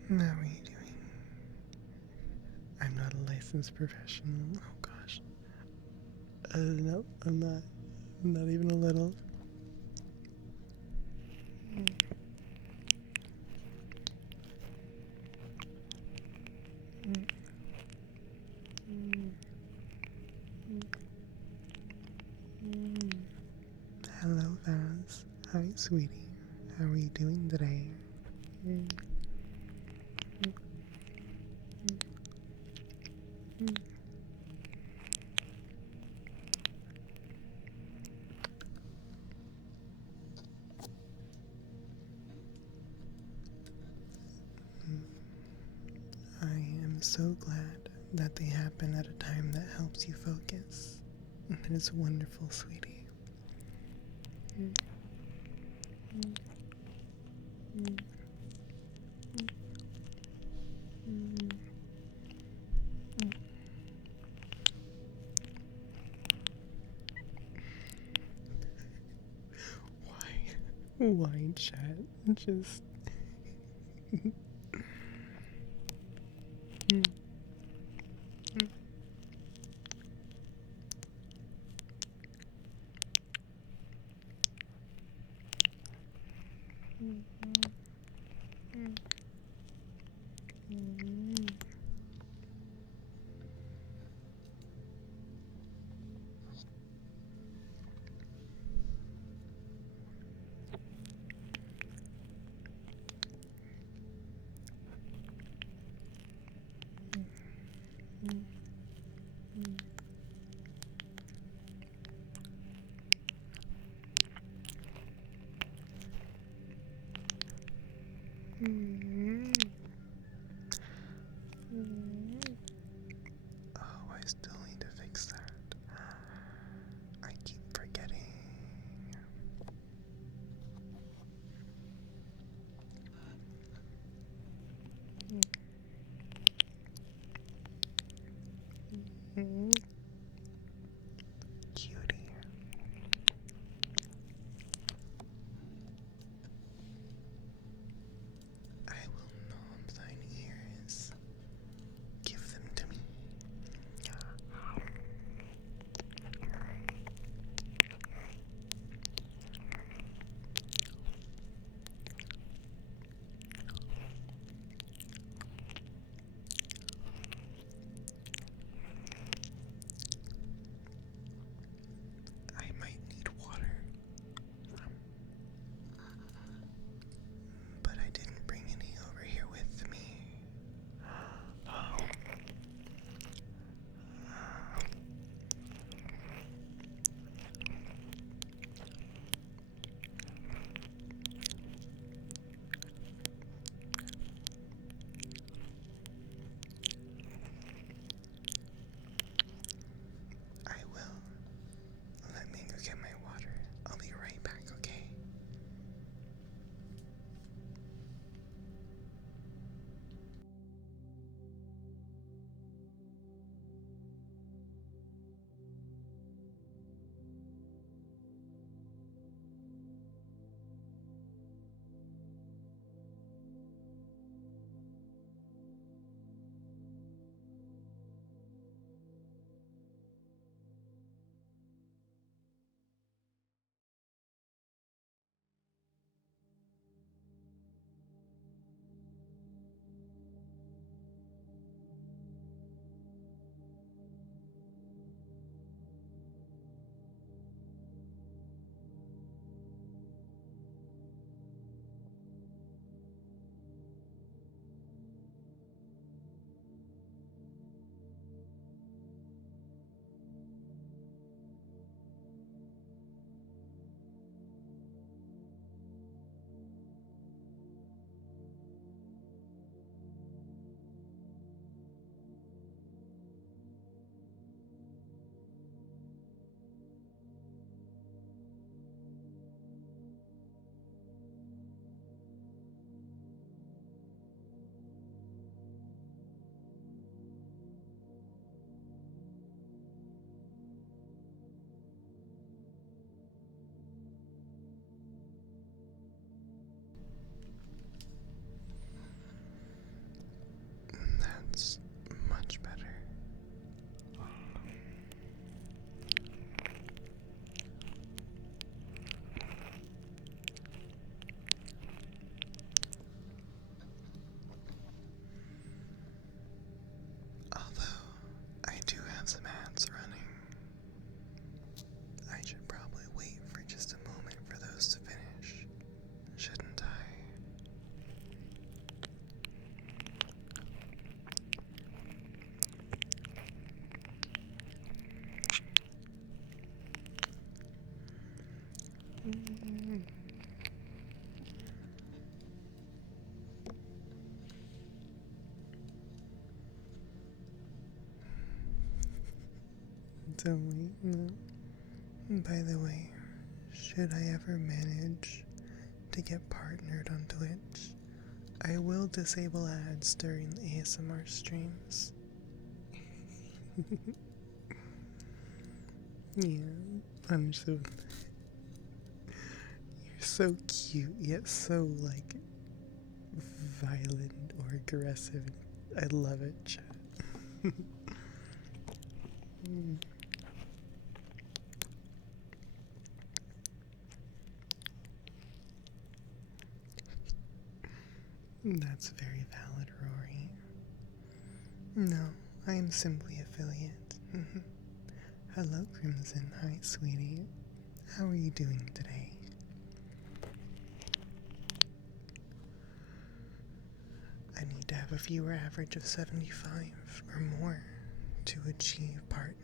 How are you doing? I'm not a licensed professional. Oh gosh. No, I'm not. Not even a little. Hello, Vaz. Hi, sweetie. How are you doing today? I am so glad that they happen at a time that helps you focus. That is wonderful, sweetie. Why, chat? Just. still need to fix that. I keep forgetting. Cutie. I will nom thine ears. Give them to me. I might need water, but I didn't bring any over here with me. I will. Let me go get my water. I'll be right back, okay? That's much better. Although, I do have some ads running. I should probably wait for just a moment for those to finish, shouldn't I? Don't wait, no. By the way, should I ever manage to get partnered on Twitch, I will disable ads during ASMR streams. Yeah, I'm so. You're so cute, yet so, like, violent or aggressive. I love it, chat. That's very valid, Rory. No, I am simply affiliate. Hello, Crimson. Hi, sweetie. How are you doing today? I need to have a viewer average of 75 or more to achieve partner.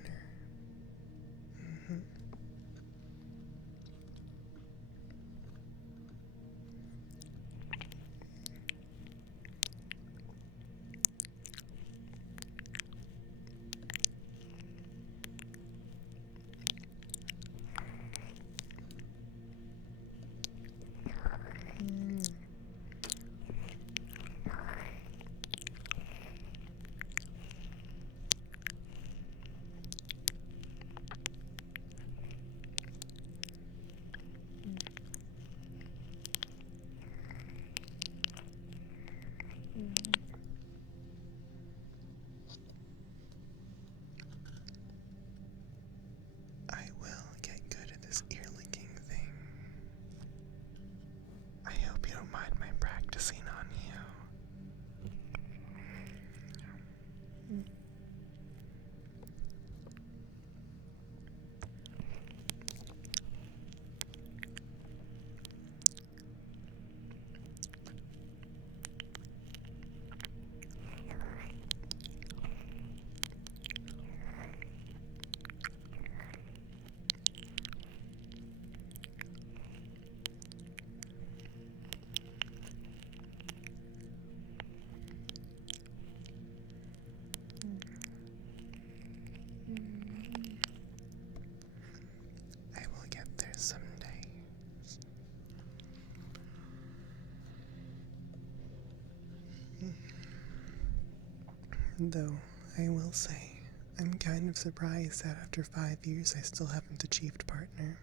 Though, I will say, I'm kind of surprised that after 5 years I still haven't achieved partner.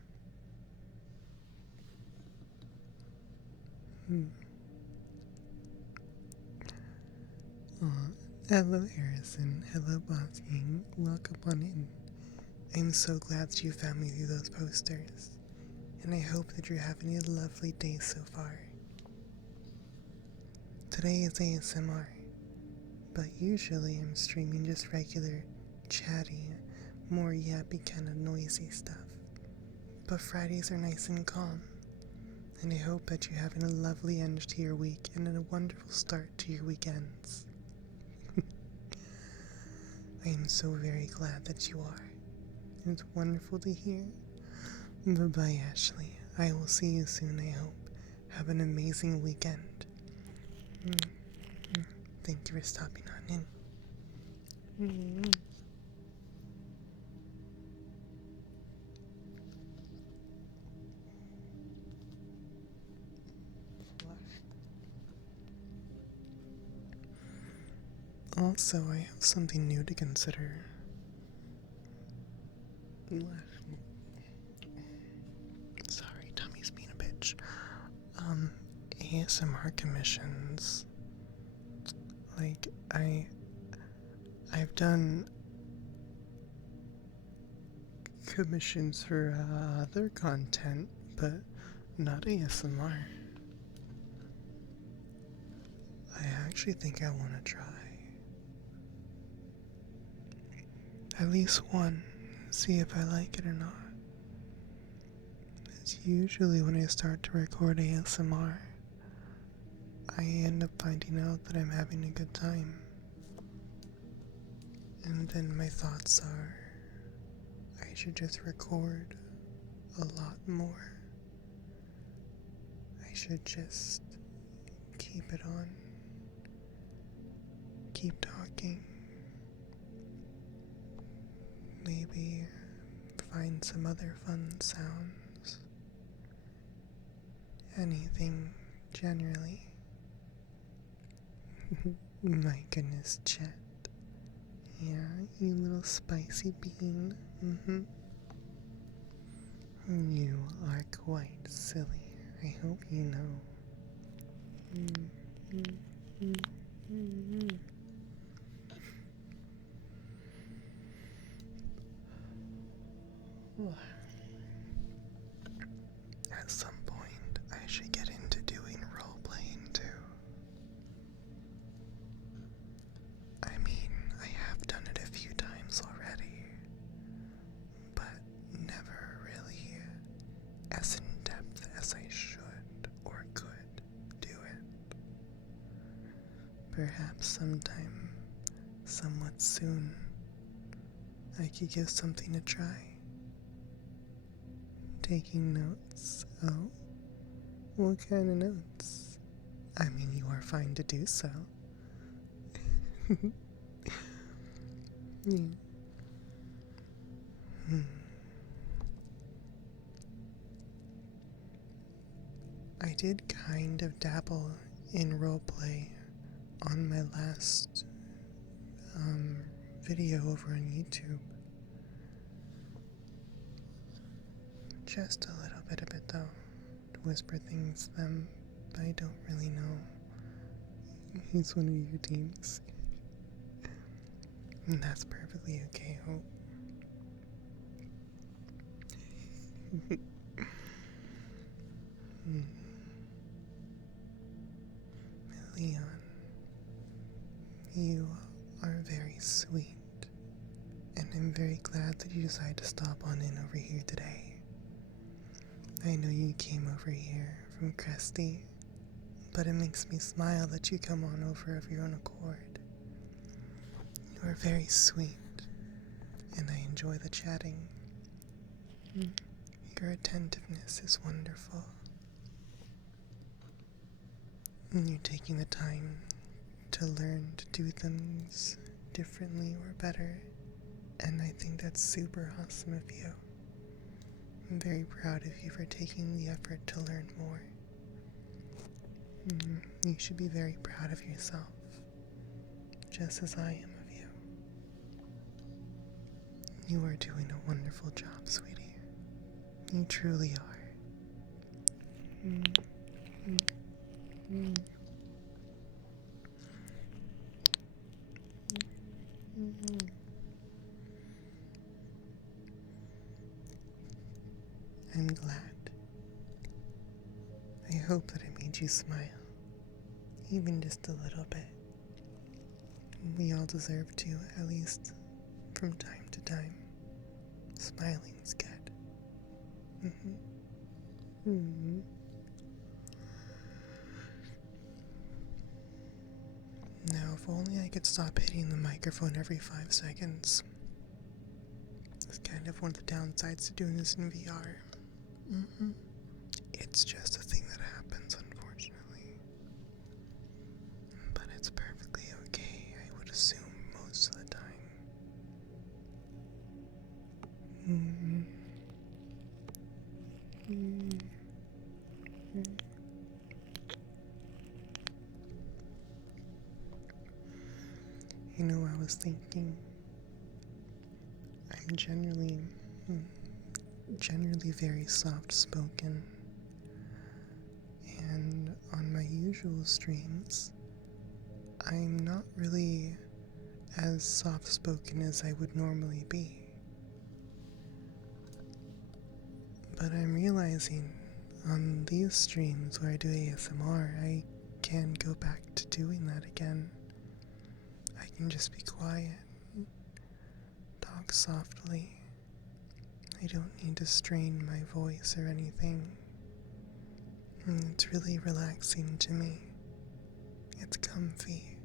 Aw, hello Harrison, hello Boss King, welcome on in. I'm so glad that you found me through those posters, and I hope that you're having a lovely day so far. Today is ASMR, but usually I'm streaming just regular, chatty, more yappy kind of noisy stuff. But Fridays are nice and calm, and I hope that you're having a lovely end to your week and a wonderful start to your weekends. I am so very glad that you are. It's wonderful to hear. Bye-bye, Ashley. I will see you soon, I hope. Have an amazing weekend. Thank you for stopping on in. Also, I have something new to consider. Sorry, Tommy's being a bitch. ASMR commissions. Like, I've done commissions for other content, but not ASMR. I actually think I want to try. At least one, see if I like it or not. It's usually when I start to record ASMR, I end up finding out that I'm having a good time. And then my thoughts are, I should just record a lot more. I should just keep it on. Keep talking. Maybe find some other fun sounds. Anything, generally. My goodness, Chet. Yeah, you little spicy bean. You are quite silly. I hope you know. At some point, I should get into doing role-playing too. I mean, I have done it a few times already, but never really as in-depth as I should or could do it. Perhaps sometime, somewhat soon, I could give something a try. Taking notes. Oh? What kind of notes? I mean, you are fine to do so. Yeah. I did kind of dabble in roleplay on my last video over on YouTube. Just a little bit of it though, to whisper things to them, but I don't really know. He's one of your teams. And that's perfectly okay, Hope. Leon, you are very sweet, and I'm very glad that you decided to stop on in over here today. I know you came over here from Cresty, but it makes me smile that you come on over of your own accord. You are very sweet, and I enjoy the chatting. Your attentiveness is wonderful. And you're taking the time to learn to do things differently or better, and I think that's super awesome of you. I'm very proud of you for taking the effort to learn more. You should be very proud of yourself, just as I am of you. You are doing a wonderful job, sweetie. You truly are. Mm, mm, mm. Mm. I'm glad. I hope that I made you smile, even just a little bit. We all deserve to, at least from time to time. Smiling's good. Mm-hmm. Now, if only I could stop hitting the microphone every 5 seconds. It's kind of one of the downsides to doing this in VR. It's just a thing that happens, unfortunately. But it's perfectly okay, I would assume, most of the time. You know, I was thinking, I'm generally very soft-spoken, and on my usual streams, I'm not really as soft-spoken as I would normally be. But I'm realizing on these streams where I do ASMR, I can go back to doing that again. I can just be quiet, talk softly. I don't need to strain my voice or anything. And it's really relaxing to me. It's comfy.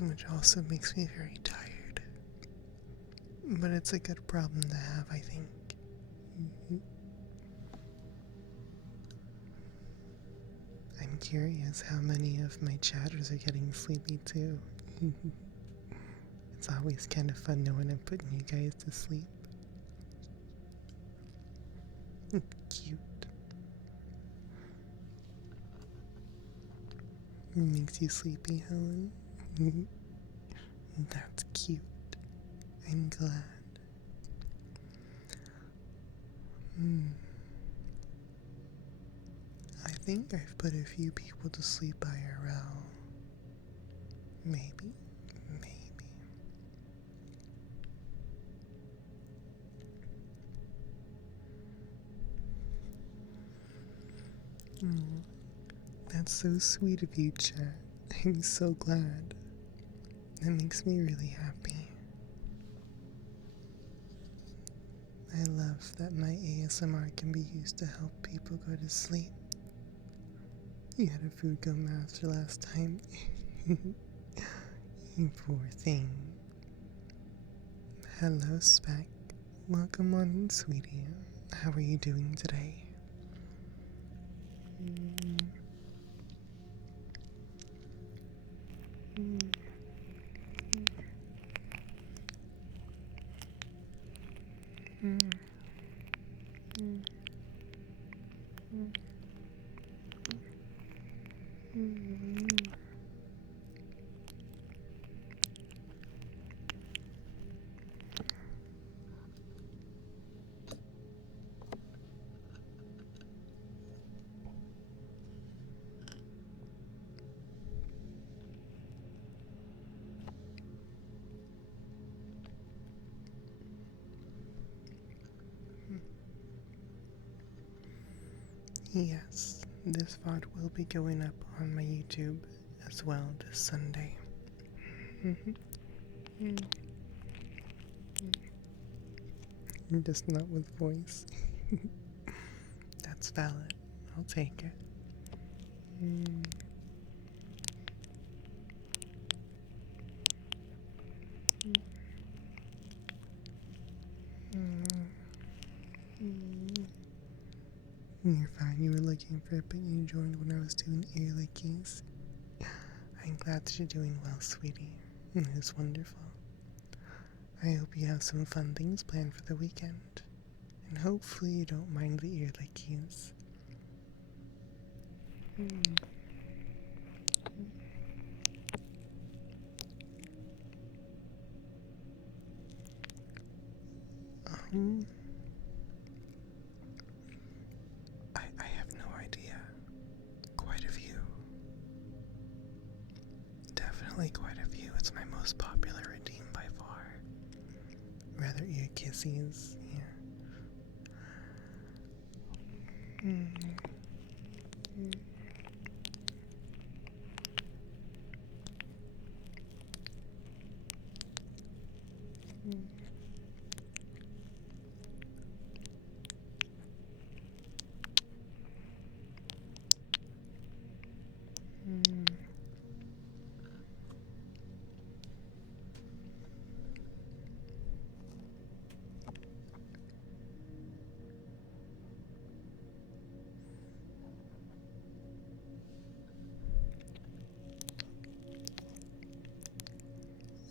Which also makes me very tired. But it's a good problem to have, I think. I'm curious how many of my chatters are getting sleepy too. It's always kind of fun knowing I'm putting you guys to sleep. Cute. Makes you sleepy, Helen? That's cute. I'm glad. I think I've put a few people to sleep IRL. Maybe. That's so sweet of you, chat. I'm so glad. That makes me really happy. I love that my ASMR can be used to help people go to sleep. You had a food gum master last time. You poor thing. Hello, Spec. Welcome on in, sweetie. How are you doing today? Yes, this VOD will be going up on my YouTube as well this Sunday. Just not with voice. That's valid. I'll take it. You're fine. You were looking for it, but you joined when I was doing ear lickies. I'm glad that you're doing well, sweetie. It is wonderful. I hope you have some fun things planned for the weekend. And hopefully you don't mind the ear lickies. I have no idea. Quite a few. Definitely quite a few. It's my most popular redeem by far. Rather ear kissies here.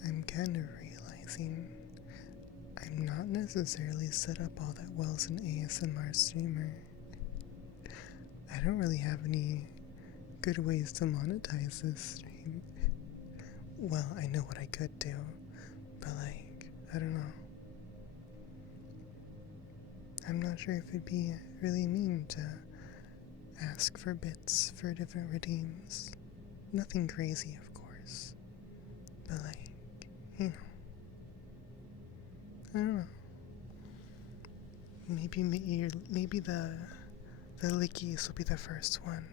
I'm kind of realizing I'm not necessarily set up all that well as an ASMR streamer. I don't really have any good ways to monetize this stream. Well, I know what I could do, but I don't know. I'm not sure if it'd be really mean to ask for bits for different redeems. Nothing crazy, of course, but you know, I don't know. Maybe the lickies will be the first one.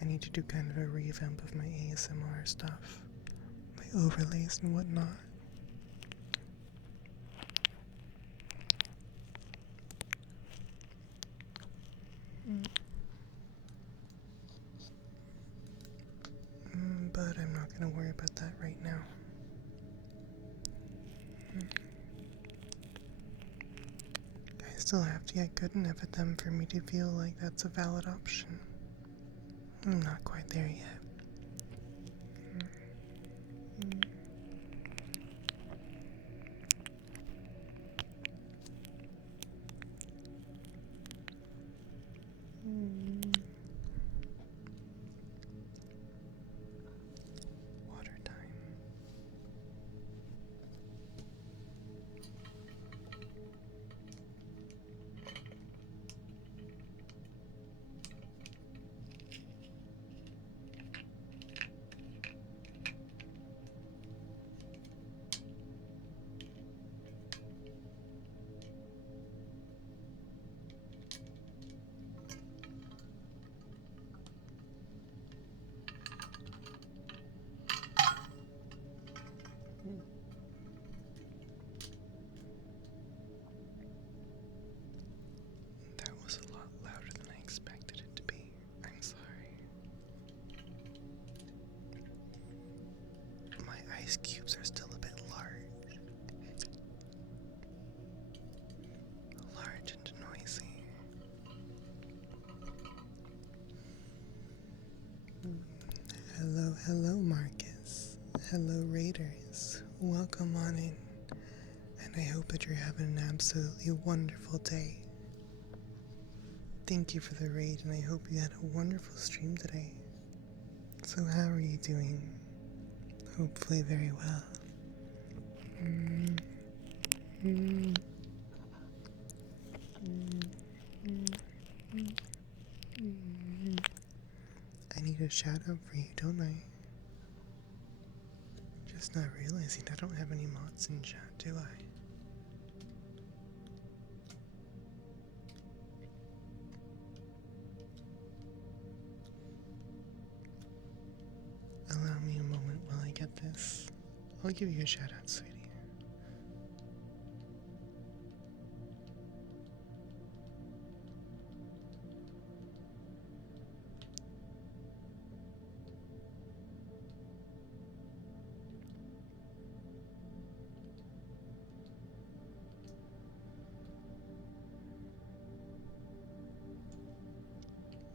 I need to do kind of a revamp of my ASMR stuff, my overlays and whatnot. But I'm not going to worry about that right now. I still have to get good enough at them for me to feel like that's a valid option. I'm not quite there yet. Water time. That was a lot louder than I expected it to be. I'm sorry. My ice cubes are still a bit large. Large and noisy. Hello, hello, Marcus. Hello, Raiders. Welcome on in. And I hope that you're having an absolutely wonderful day. Thank you for the raid, and I hope you had a wonderful stream today. So how are you doing? Hopefully very well. I need a shout out for you, don't I? Just not realizing I don't have any mods in chat, do I? Allow me a moment while I get this. I'll give you a shout out, sweetie.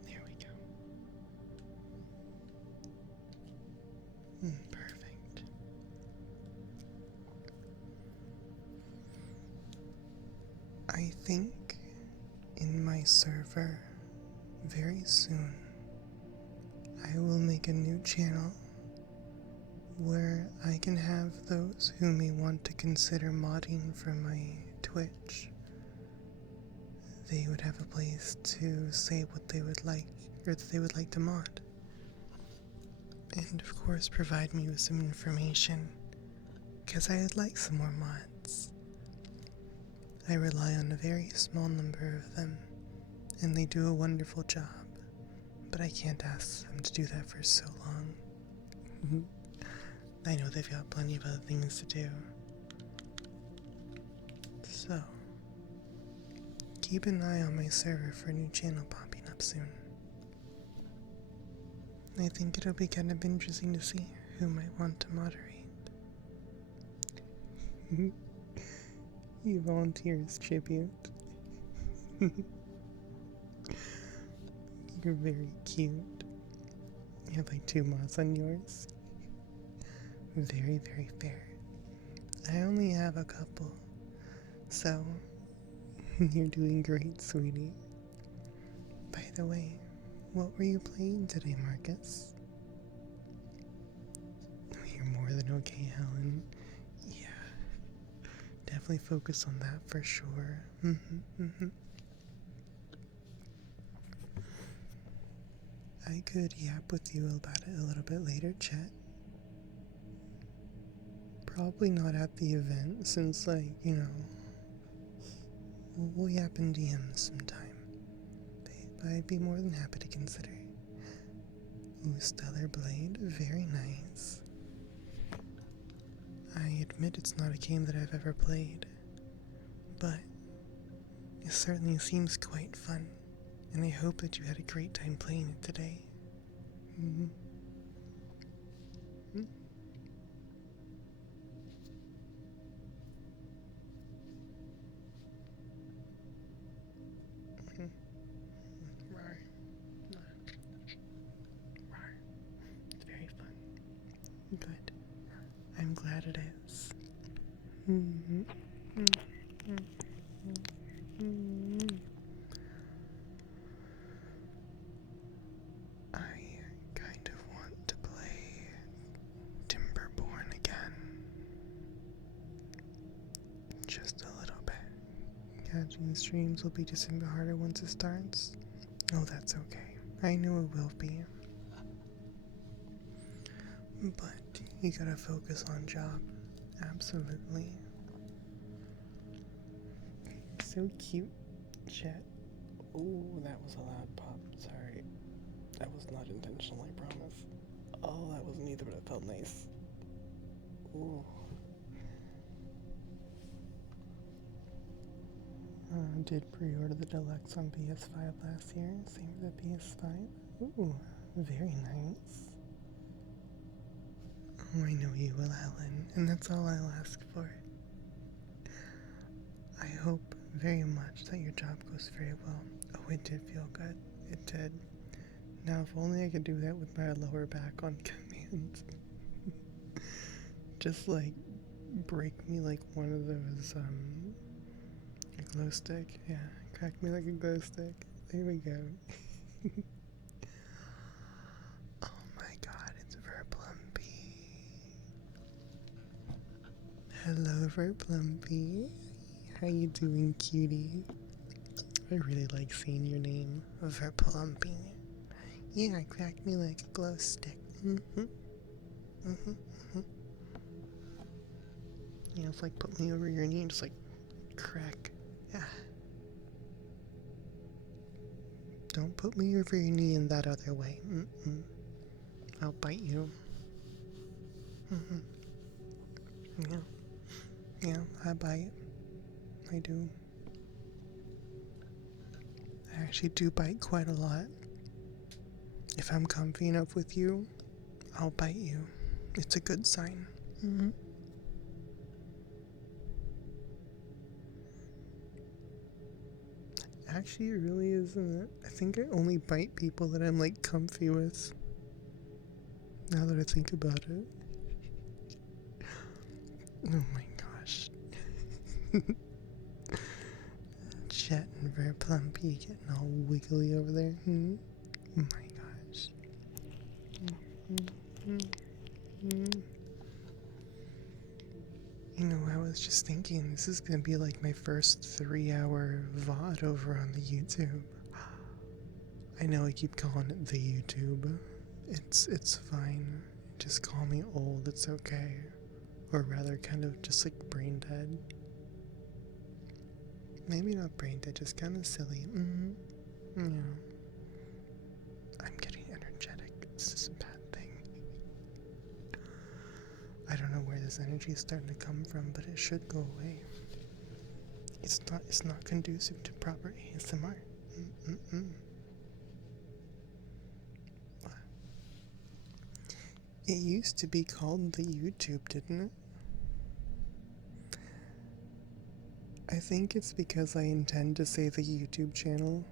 There we go. Perfect. I think in my server very soon I will make a new channel where I can have those who may want to consider modding for my Twitch. They would have a place to say what they would like, or that they would like to mod. And of course provide me with some information, because I'd like some more mods. I rely on a very small number of them, and they do a wonderful job, but I can't ask them to do that for so long. I know they've got plenty of other things to do. So, keep an eye on my server for a new channel popping up soon. I think it'll be kind of interesting to see who might want to moderate. You volunteers tribute. You're very cute. You have like 2 mods on yours. Very, very fair. I only have a couple, so you're doing great, sweetie. By the way, what were you playing today, Marcus? You're more than okay, Helen. Yeah, definitely focus on that for sure. I could yap with you about it a little bit later, chat. Probably not at the event, since, like, you know, we'll yap in DMs sometime. But I'd be more than happy to consider. Ooh, Stellar Blade, very nice. I admit it's not a game that I've ever played, but it certainly seems quite fun, and I hope that you had a great time playing it today. It's very fun. Good. I'm glad it is. I kind of want to play Timberborn again. Just a little bit. Catching streams will be just a bit harder once it starts. Oh, that's okay. I know it will be. But you gotta focus on job. Absolutely. So cute, chat. Oh, that was a loud pop. Sorry. That was not intentional, I promise. Oh, that wasn't either, but it felt nice. Ooh. Did pre-order the deluxe on PS5 last year. Same for the PS5. Ooh, very nice. Oh, I know you will, Helen, and that's all I'll ask for. I hope very much that your job goes very well. Oh, it did feel good. It did. Now, if only I could do that with my lower back on command. Just, like, break me like one of those, a glow stick. Yeah, crack me like a glow stick. There we go. Oh my god, it's Verplumpy. Hello, Verplumpy. How you doing, cutie? I really like seeing your name, Verplumpy. Yeah, crack me like a glow stick. Yeah, it's like put me over your knee and just like crack. Yeah. Don't put me over your knee in that other way. I'll bite you. Yeah, I bite. I do. I actually do bite quite a lot. If I'm comfy enough with you, I'll bite you. It's a good sign. Actually, it really isn't. I think I only bite people that I'm like comfy with. Now that I think about it. Oh my gosh. Chet and Verplumpy getting all wiggly over there. Oh my gosh. I was just thinking this is gonna be like my first 3-hour VOD over on the YouTube. I know I keep calling it the YouTube. It's fine. Just call me old, it's okay. Or rather, kind of just like brain dead. Maybe not brain dead, just kind of silly. Yeah. I'm getting energetic. This is a bad thing. I don't know where this energy is starting to come from, but it should go away. It's not conducive to proper ASMR. It used to be called the YouTube, didn't it? I think it's because I intend to say the YouTube channel.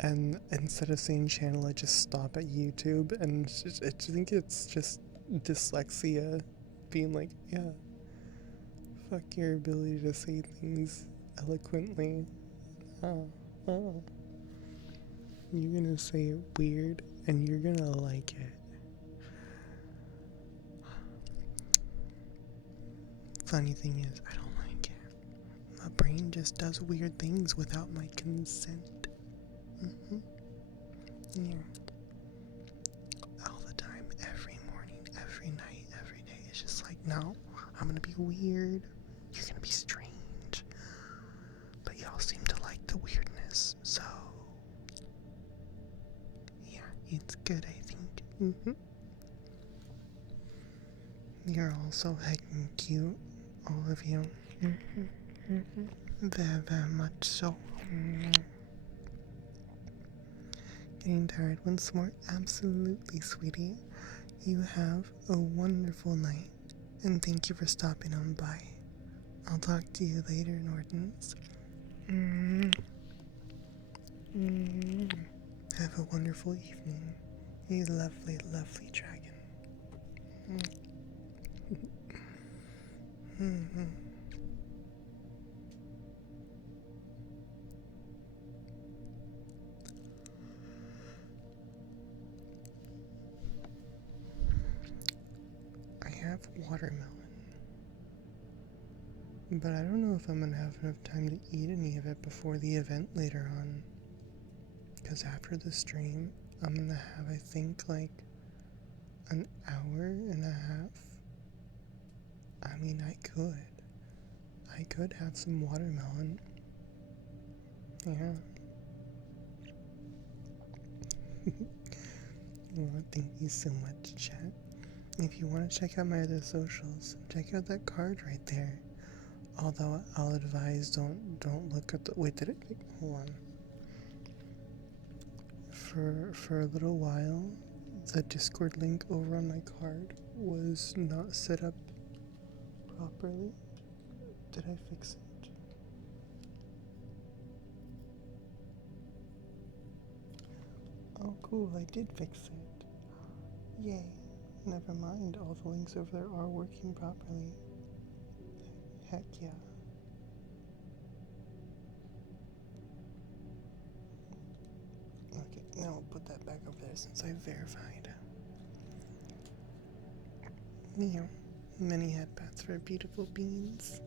And instead of saying channel, I just stop at YouTube. And I think it's just dyslexia being like, yeah, fuck your ability to say things eloquently. You're gonna say it weird and you're gonna like it. Funny thing is, I don't like it. My brain just does weird things without my consent. Yeah. All the time, every morning, every night, every day. It's just like, no, I'm gonna be weird. You're gonna be strange. But y'all seem to like the weirdness, so yeah, it's good, I think. You're all so heckin' cute, all of you. Very, very much so. Getting tired once more? Absolutely, sweetie. You have a wonderful night, and thank you for stopping on by. I'll talk to you later, Nordens. Have a wonderful evening, you lovely, lovely dragon. I have watermelon, but I don't know if I'm gonna have enough time to eat any of it before the event later on. Because after the stream, I'm gonna have, I think, like an hour and a half. I mean, I could have some watermelon. Yeah. Well, thank you so much, chat. If you want to check out my other socials, check out that card right there. Although I'll advise don't look at the hold on. For a little while, the Discord link over on my card was not set up properly. Did I fix it? Oh cool, I did fix it. Yay. Never mind, all the links over there are working properly. Heck yeah. Okay, now I'll put that back over there since I verified. Many headbats for beautiful beans.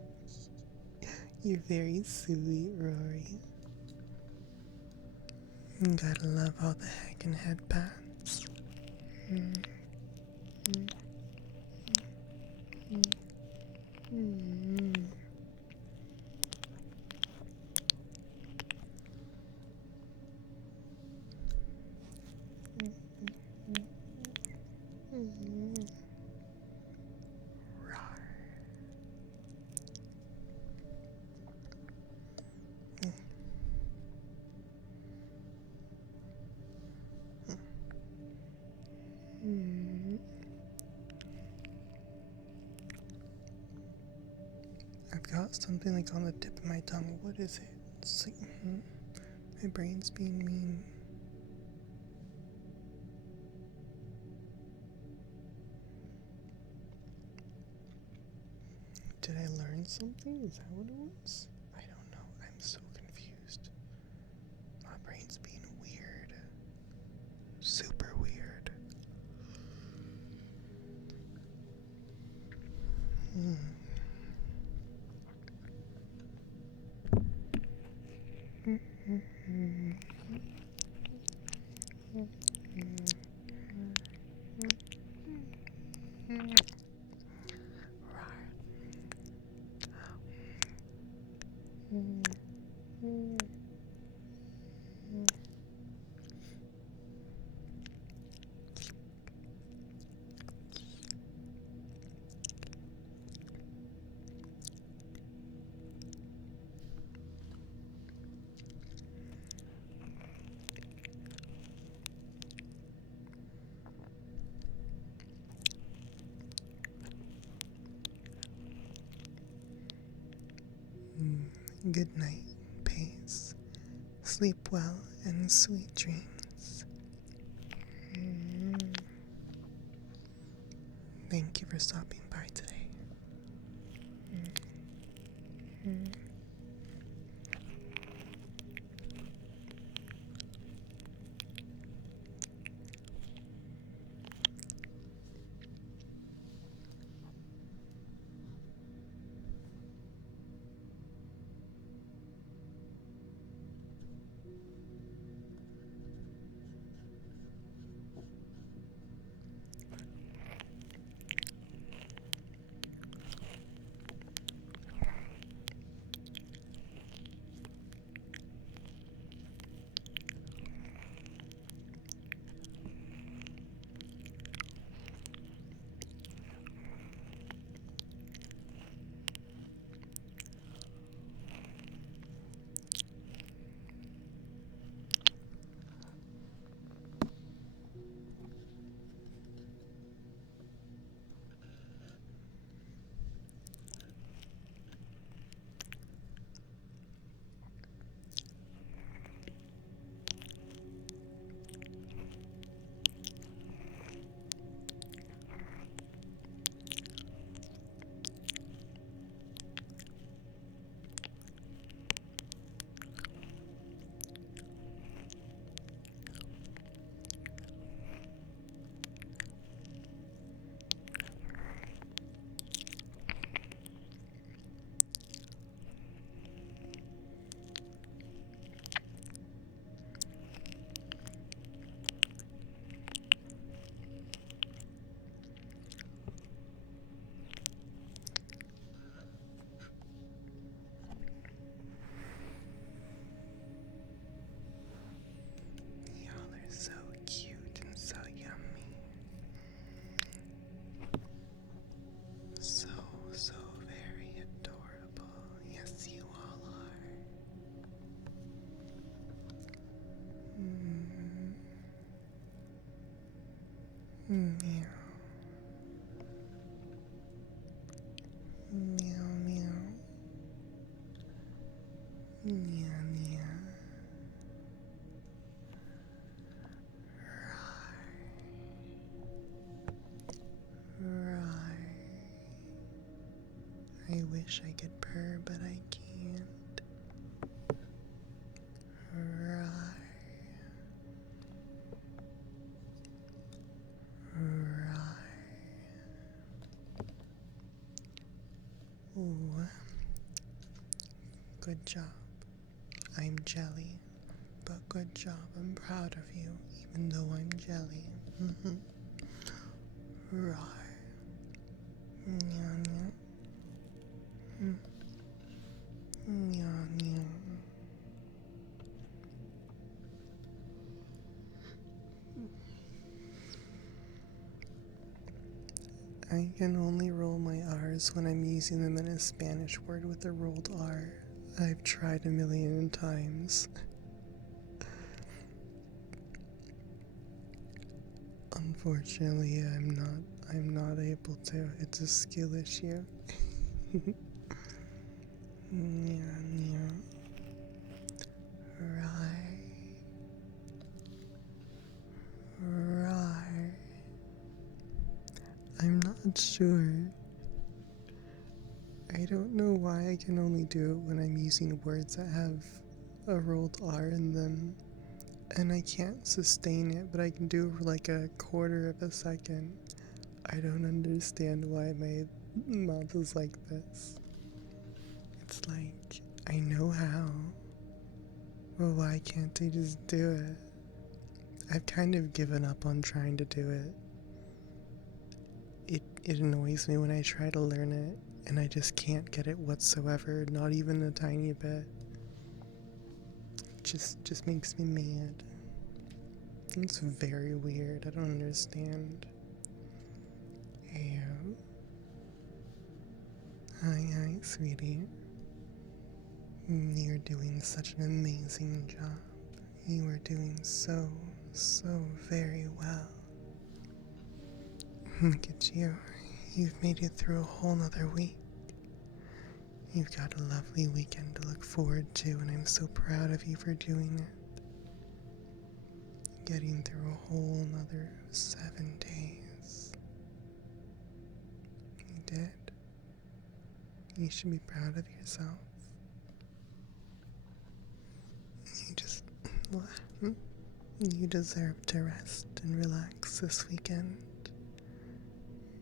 You're very sweet, Rory. Gotta love all the heckin' headbats. I've got something like on the tip of my tongue. What is it? It's like, my brain's being mean. Did I learn something? Is that what it was? I don't know. I'm so confused. My brain's being weird. Super weird. Good night, Pace. Sleep well and sweet dreams. Thank you for stopping by today. Y'all are so cute and so yummy. So, so very adorable. Yes, you all are. Meow. Meow, meow. Meow, meow. Roar. I wish I could purr, but I can't. Roar. Roar. Ooh. Good job. I'm jelly, but good job. I'm proud of you, even though I'm jelly. Roar. Meow, meow. Meow, meow. I can only roll my R's when I'm using them in a Spanish word with a rolled R. I've tried a million times. Unfortunately, I'm not able to. It's a skill issue. Nya, nya. Right. Right. I'm not sure. I don't know why I can only do it when I'm using words that have a rolled R in them. And I can't sustain it, but I can do it for like a quarter of a second. I don't understand why my Mouth is like this. It's like, I know how. Well, why can't I just do it? I've kind of given up on trying to do it. It annoys me when I try to learn it, and I just can't get it whatsoever, not even a tiny bit. Just makes me mad. It's very weird. I don't understand. Hey, hi, sweetie. You're doing such an amazing job. You are doing so very well. Look at you. You've made it through a whole nother week. You've got a lovely weekend to look forward to, and I'm so proud of you for doing it. Getting through a whole nother 7 days. You did. You should be proud of yourself. You deserve to rest and relax this weekend.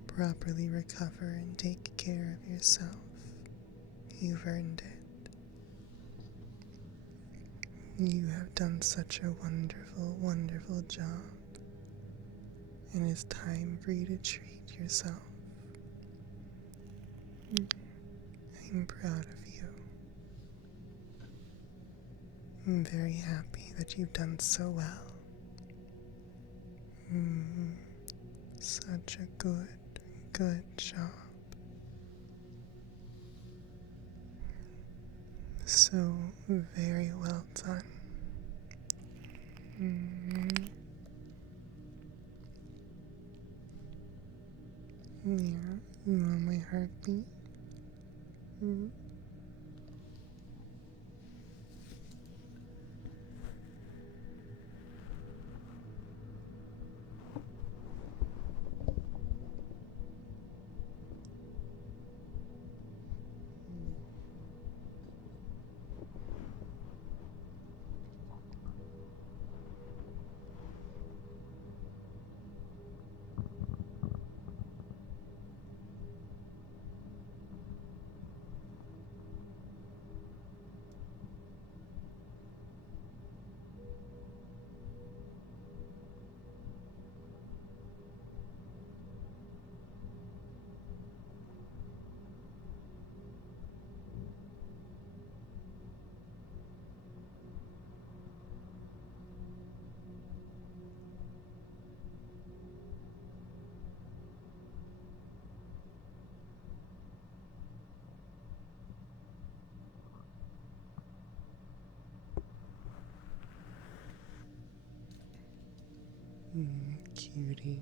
Properly recover and take care of yourself. You've earned it. You have done such a wonderful job. And it's time for you to treat yourself. I'm proud of you. I'm very happy that you've done so well. Such a good job. So very well done. Yeah, you want my heartbeat? Cutie.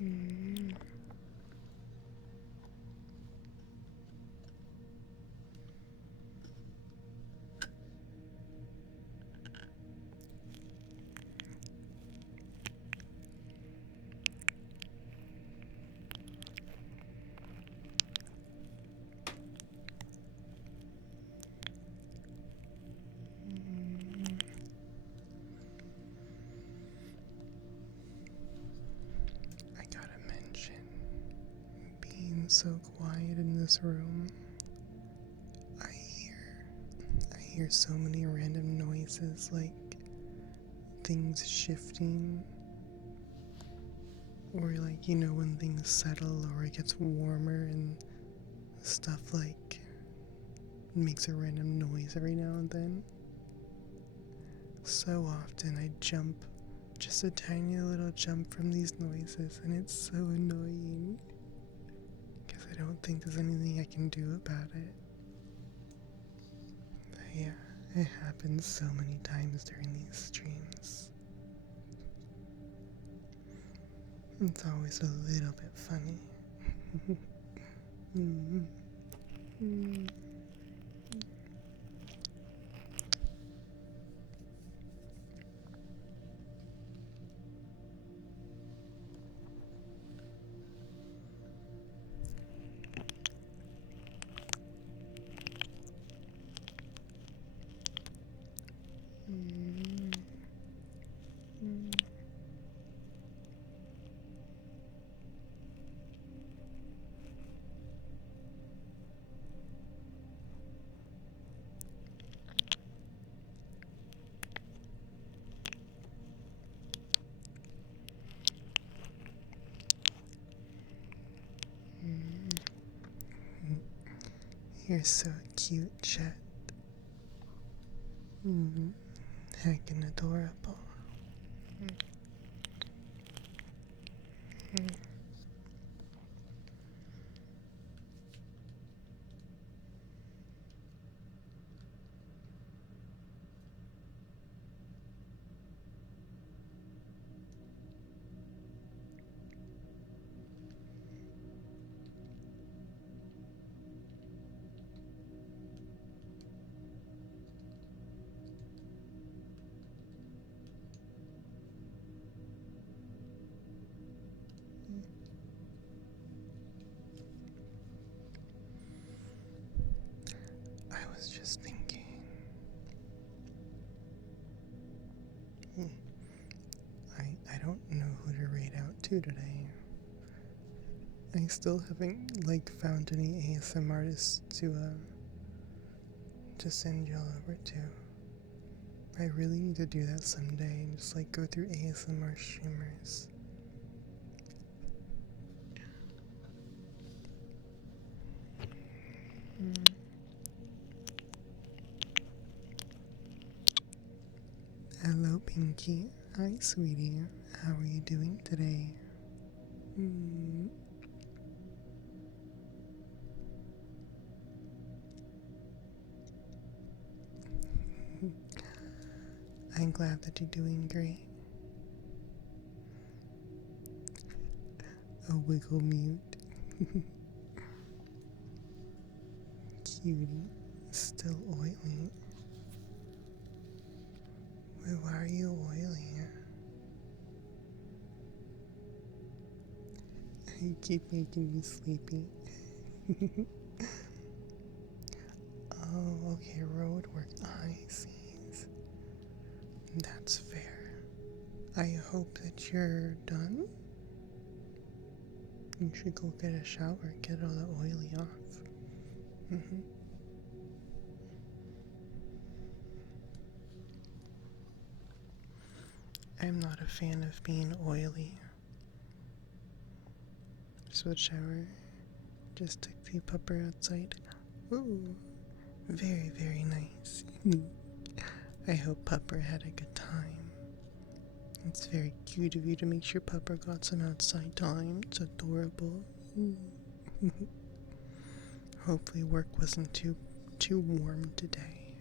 Mm. I gotta mention, being so quiet in this room, I hear so many random noises, like things shifting, or like, when things settle or it gets warmer and stuff like makes a random noise every now and then. So often I jump, just a tiny little jump from these noises, and it's so annoying because I don't think there's anything I can do about it. But yeah, it happens so many times during these streams. It's always a little bit funny. mm. Mm. Mm. Mm. Mm. You're so cute, Chet. Heckin' adorable. Mm. I was just thinking, I don't know who to raid out to today. I still haven't found any ASM artists to send y'all over to. I really need to do that someday and just go through ASMR streamers. Mm. Hello, Pinky. Hi, sweetie. How are you doing today? Mm. I'm glad that you're doing great. A wiggle mute. Cutie. Still oily. Wait, why are you oily? You keep making me sleepy. Oh, okay, road work. I see. That's fair. I hope that you're done. You should go get a shower, get all the oily off. I'm not a fan of being oily. So shower. Just took the pupper outside. Ooh, very, very nice. I hope Pupper had a good time. It's very cute of you to make sure Pupper got some outside time. It's adorable. Hopefully work wasn't too warm today.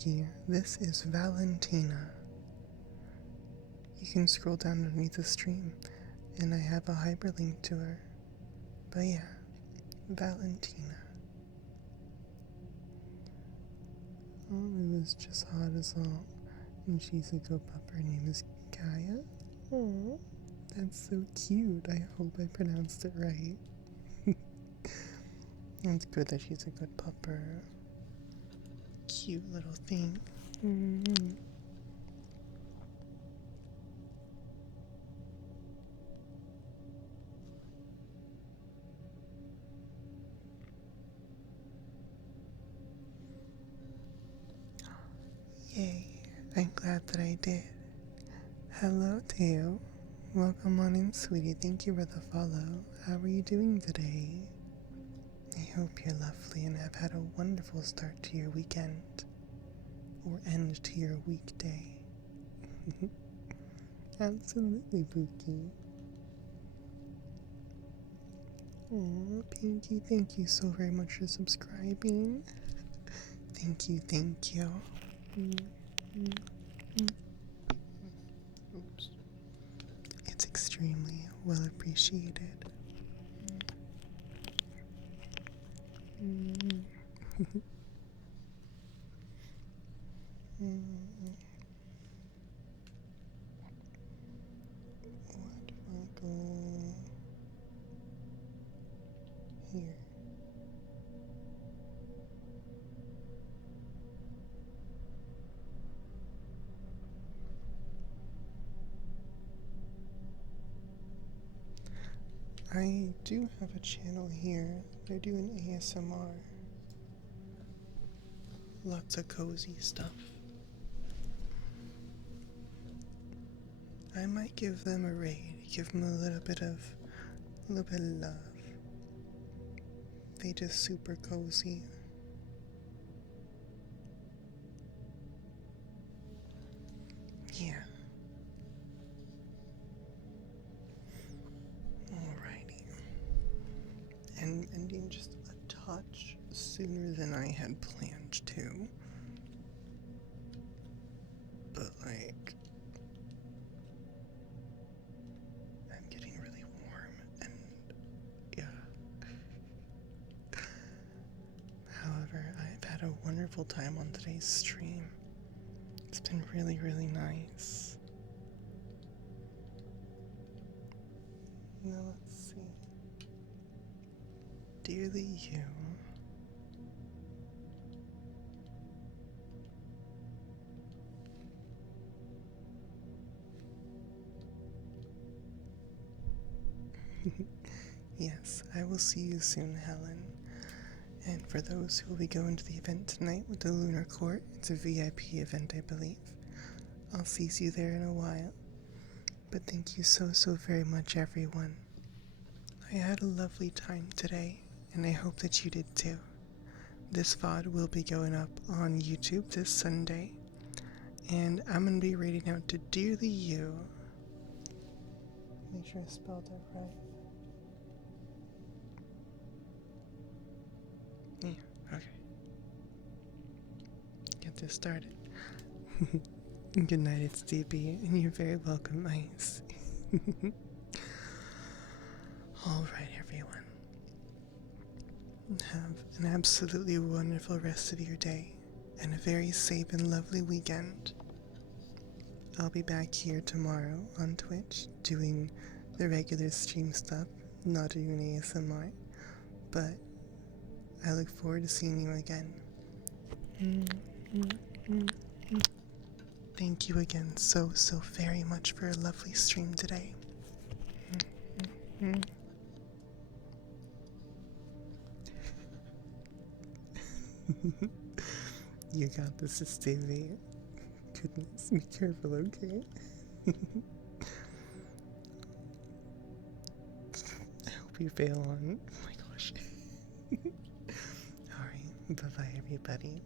Pookie. This is Valentina. You can scroll down underneath the stream, and I have a hyperlink to her. But yeah, Valentina. Oh, it was just hot as all. And she's a good pup. Her name is Kaya. Oh, that's so cute. I hope I pronounced it right. It's good that she's a good pupper. Cute little thing. Mm-hmm. Yay, I'm glad that I did. Hello, Teo. Welcome on in, sweetie. Thank you for the follow. How are you doing today? I hope you're lovely and have had a wonderful start to your weekend. Or end to your weekday. Absolutely, Pookie. Aw, Pinky, thank you so very much for subscribing. Thank you, thank you. Oops. It's extremely well appreciated. What if I go here? I do have a channel here. They're doing ASMR. Lots of cozy stuff. I might give them a raid, give them a little bit of love. They just super cozy. Yeah. Alrighty. And ending just a touch sooner than I had planned to. But like, I'm getting really warm and yeah. However, I've had a wonderful time on today's stream. It's been really, really nice. Now let's see. Dearly you. Yes, I will see you soon, Helen. And for those who will be going to the event tonight with the Lunar Court, it's a VIP event, I believe. I'll see you there in a while. But thank you so very much, everyone. I had a lovely time today, and I hope that you did too. This VOD will be going up on YouTube this Sunday, and I'm going to be reading out to Dearly You. Make sure I spelled it right. Yeah, okay. Get this started. Good night, it's DB, and you're very welcome, Ice. Alright, everyone. Have an absolutely wonderful rest of your day, and a very safe and lovely weekend. I'll be back here tomorrow on Twitch doing the regular stream stuff, not doing ASMR, but I look forward to seeing you again. Thank you again so very much for a lovely stream today. You got this, Stevie. Goodness, be careful, okay? I hope you fail on. Oh my gosh. Alright, bye bye, everybody.